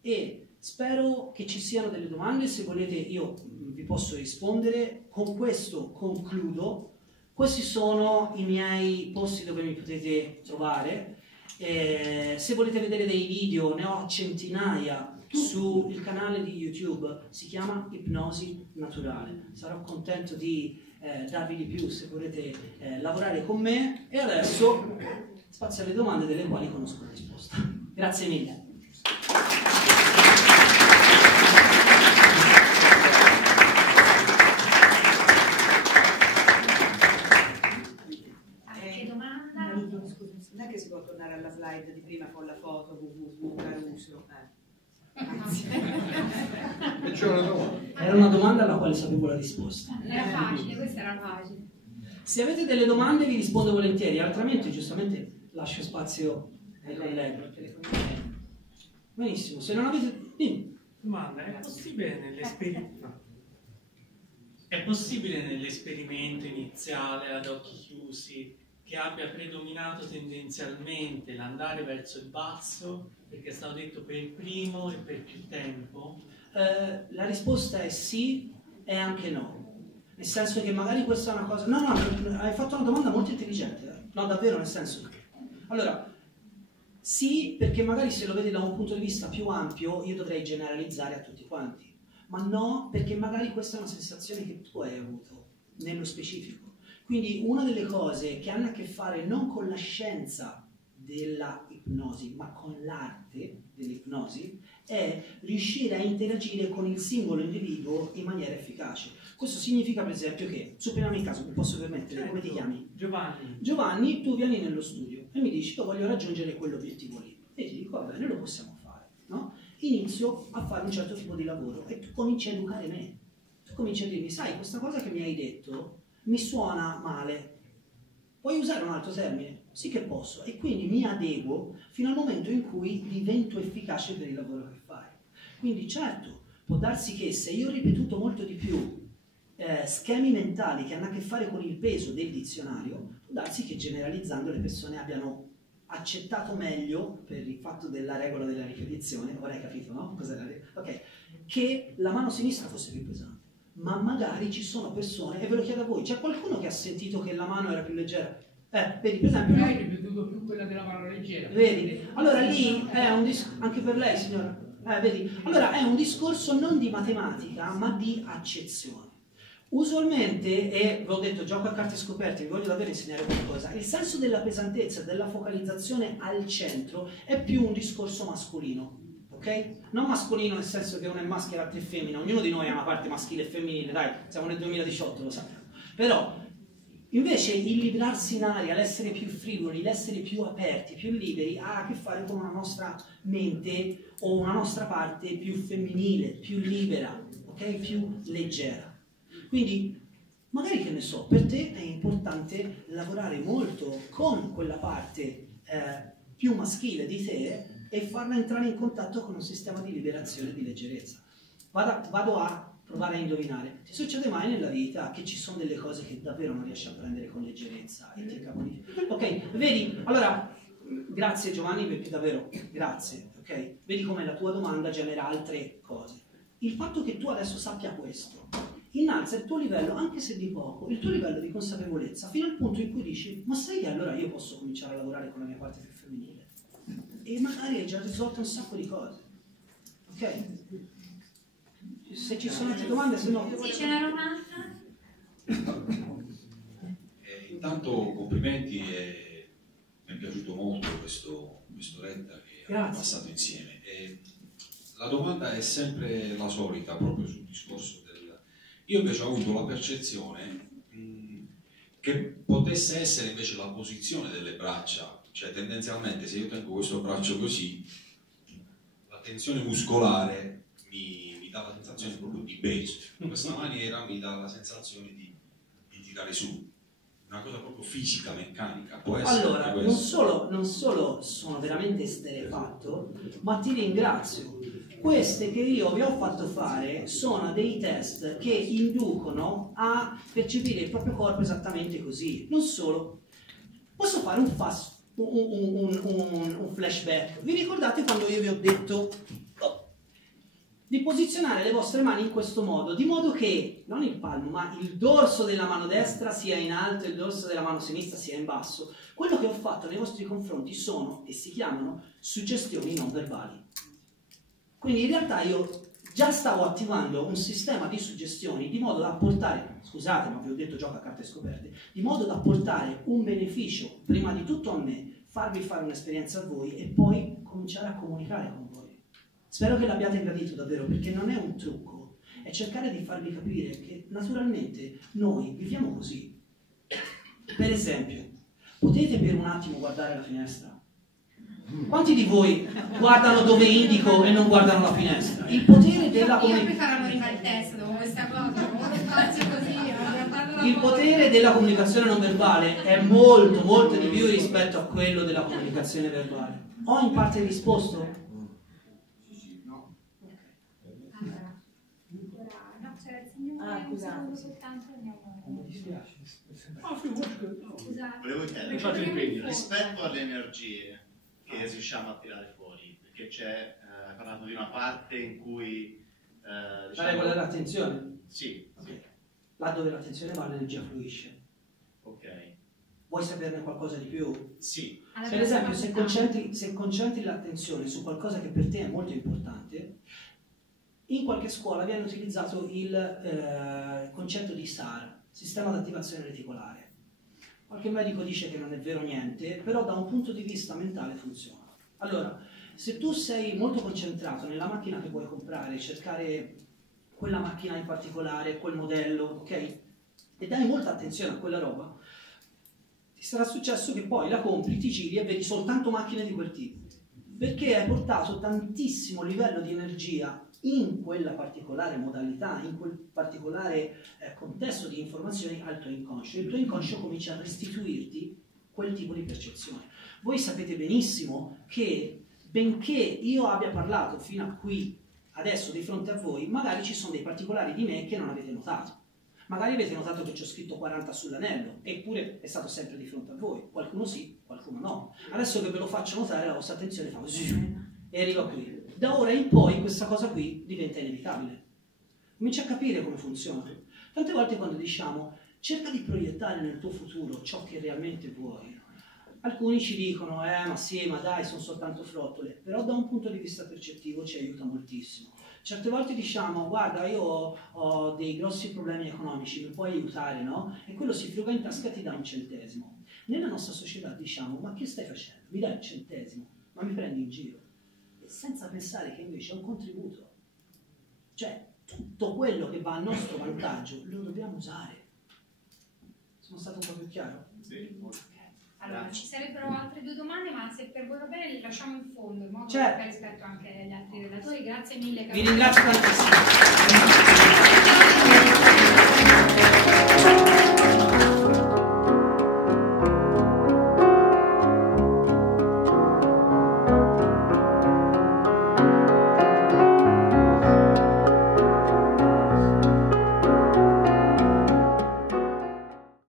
E spero che ci siano delle domande, se volete io vi posso rispondere. Con questo concludo. Questi sono i miei posti dove mi potete trovare. Se volete vedere dei video, ne ho centinaia sul canale di YouTube, si chiama Ipnosi Naturale. Sarò contento di darvi di più se volete lavorare con me. E adesso spazio alle domande delle quali conosco la risposta. Grazie mille. Non è che si può tornare alla slide di prima con la foto www.caruso. Era una domanda alla quale sapevo la risposta. Era facile, questa era facile. Se avete delle domande vi rispondo volentieri, altrimenti giustamente lascio spazio ai colleghi. Benissimo, se non avete... Domanda, è possibile nell'esperimento iniziale ad occhi chiusi che abbia predominato tendenzialmente l'andare verso il basso, perché è stato detto per il primo e per più tempo? La risposta è sì e anche no. Nel senso che magari questa è una cosa... No, hai fatto una domanda molto intelligente. No, davvero, nel senso... Allora, sì, perché magari se lo vedi da un punto di vista più ampio, io dovrei generalizzare a tutti quanti. Ma no, perché magari questa è una sensazione che tu hai avuto, nello specifico. Quindi una delle cose che hanno a che fare non con la scienza della ipnosi, ma con l'arte dell'ipnosi, è riuscire a interagire con il singolo individuo in maniera efficace. Questo significa, per esempio, che, supponiamo il caso, mi posso permettere, certo. Come ti chiami? Giovanni. Giovanni, tu vieni nello studio e mi dici, io voglio raggiungere quell'obiettivo lì. E ti dico, va bene, lo possiamo fare, no? Inizio a fare un certo tipo di lavoro e tu cominci a educare me. Tu cominci a dirmi, sai, questa cosa che mi hai detto mi suona male. Puoi usare un altro termine? Sì che posso. E quindi mi adeguo fino al momento in cui divento efficace per il lavoro che fai. Quindi certo, può darsi che se io ho ripetuto molto di più schemi mentali che hanno a che fare con il peso del dizionario, può darsi che generalizzando le persone abbiano accettato meglio, per il fatto della regola della ripetizione, ora hai capito, no? Cos'è ok, che la mano sinistra fosse più pesante. Ma magari ci sono persone, e ve lo chiedo a voi, c'è qualcuno che ha sentito che la mano era più leggera? Vedi, per esempio... Lei hai ripetuto più quella della mano leggera. Vedi? Allora lì è un discorso, anche per lei signora, vedi? Allora è un discorso non di matematica, ma di accezione. Usualmente, e ve l'ho detto, gioco a carte scoperte, vi voglio davvero insegnare qualcosa, il senso della pesantezza, della focalizzazione al centro è più un discorso mascolino. Okay? Non mascolino nel senso che uno è maschio e l'altro è femmina, ognuno di noi ha una parte maschile e femminile, dai, siamo nel 2018, lo sappiamo. Però, invece, il librarsi in aria, l'essere più frivoli, l'essere più aperti, più liberi, ha a che fare con una nostra mente o una nostra parte più femminile, più libera, okay? Più leggera. Quindi, magari che ne so, per te è importante lavorare molto con quella parte più maschile di te e farla entrare in contatto con un sistema di liberazione e di leggerezza. Vado a provare a indovinare. Ti succede mai nella vita che ci sono delle cose che davvero non riesci a prendere con leggerezza e ti accaponi? Ok, vedi? Allora, grazie Giovanni perché davvero, grazie. Ok? Vedi come la tua domanda genera altre cose. Il fatto che tu adesso sappia questo innalza il tuo livello, anche se di poco, il tuo livello di consapevolezza, fino al punto in cui dici, ma sai che allora io posso cominciare a lavorare con la mia parte più femminile? E magari hai già risolto un sacco di cose. Ok? Se ci sono altre domande, se no... Sì, ce n'era un'altra? Intanto complimenti, e mi è piaciuto molto questo retta che abbiamo passato insieme. La domanda è sempre la solita, proprio sul discorso del... Io invece ho avuto la percezione che potesse essere invece la posizione delle braccia, cioè tendenzialmente se io tengo questo braccio così, la tensione muscolare mi dà la sensazione proprio di peso, questa maniera mi dà la sensazione di tirare su, una cosa proprio fisica, meccanica. Può essere allora, non solo sono veramente esterefatto, ma ti ringrazio. Queste che io vi ho fatto fare sono dei test che inducono a percepire il proprio corpo esattamente così. Non solo, posso fare un flashback. Vi ricordate quando io vi ho detto di posizionare le vostre mani in questo modo, di modo che non il palmo, ma il dorso della mano destra sia in alto e il dorso della mano sinistra sia in basso? Quello che ho fatto nei vostri confronti sono, e si chiamano, suggestioni non verbali. Quindi in realtà io già stavo attivando un sistema di suggestioni di modo da portare, scusate ma vi ho detto gioca a carte scoperte, di modo da portare un beneficio prima di tutto a me, farvi fare un'esperienza a voi e poi cominciare a comunicare con voi. Spero che l'abbiate gradito davvero, perché non è un trucco, è cercare di farvi capire che naturalmente noi viviamo così. Per esempio, potete per un attimo guardare la finestra? Quanti di voi guardano dove indico e non guardano la finestra? Il potere della Io mi comunicazione. faranno rifare il test dopo questa cosa, come spazio così, Il potere della comunicazione non verbale è molto, molto di più rispetto a quello della comunicazione verbale. Ho in parte risposto? No. Allora, no, c'era il signore, un secondo soltanto, andiamo. Mi dispiace. Scusate. Volevo chiedere, rispetto alle energie che riusciamo a tirare fuori, perché c'è, hai parlato di una parte in cui... La regola dell'attenzione? Sì, Okay. Là dove l'attenzione va, l'energia fluisce. ok. Vuoi saperne qualcosa di più? Sì. Per esempio, se concentri l'attenzione su qualcosa che per te è molto importante, in qualche scuola viene utilizzato il concetto di SAR, sistema di attivazione reticolare. Qualche medico dice che non è vero niente, però da un punto di vista mentale funziona. Allora, se tu sei molto concentrato nella macchina che vuoi comprare, cercare quella macchina in particolare, quel modello, ok? E dai molta attenzione a quella roba, ti sarà successo che poi la compri, ti giri e vedi soltanto macchine di quel tipo. Perché hai portato tantissimo livello di energia in quella particolare modalità, in quel particolare contesto di informazioni al tuo inconscio. Il tuo inconscio comincia a restituirti quel tipo di percezione. Voi sapete benissimo che, benché io abbia parlato fino a qui, adesso di fronte a voi, magari ci sono dei particolari di me che non avete notato. Magari avete notato che ci ho scritto 40 sull'anello, eppure è stato sempre di fronte a voi. Qualcuno sì, qualcuno no. Adesso che ve lo faccio notare, la vostra attenzione fa e arriva qui. Da ora in poi questa cosa qui diventa inevitabile. Comincia a capire come funziona. Tante volte quando diciamo cerca di proiettare nel tuo futuro ciò che realmente vuoi, alcuni ci dicono ma sì, ma dai, sono soltanto frottole, però da un punto di vista percettivo ci aiuta moltissimo. Certe volte diciamo guarda, io ho dei grossi problemi economici, mi puoi aiutare, no? E quello si fruga in tasca e ti dà un centesimo. Nella nostra società diciamo ma che stai facendo? Mi dai un centesimo? Ma mi prendi in giro? Senza pensare che invece è un contributo. Cioè, tutto quello che va a nostro vantaggio lo dobbiamo usare. Sono stato un po' più chiaro? Sì. Allora, ci sarebbero altre due domande, ma se per voi va bene le lasciamo in fondo, in modo Certo. che rispetto anche agli altri relatori. Grazie mille. Vi ringrazio tantissimo.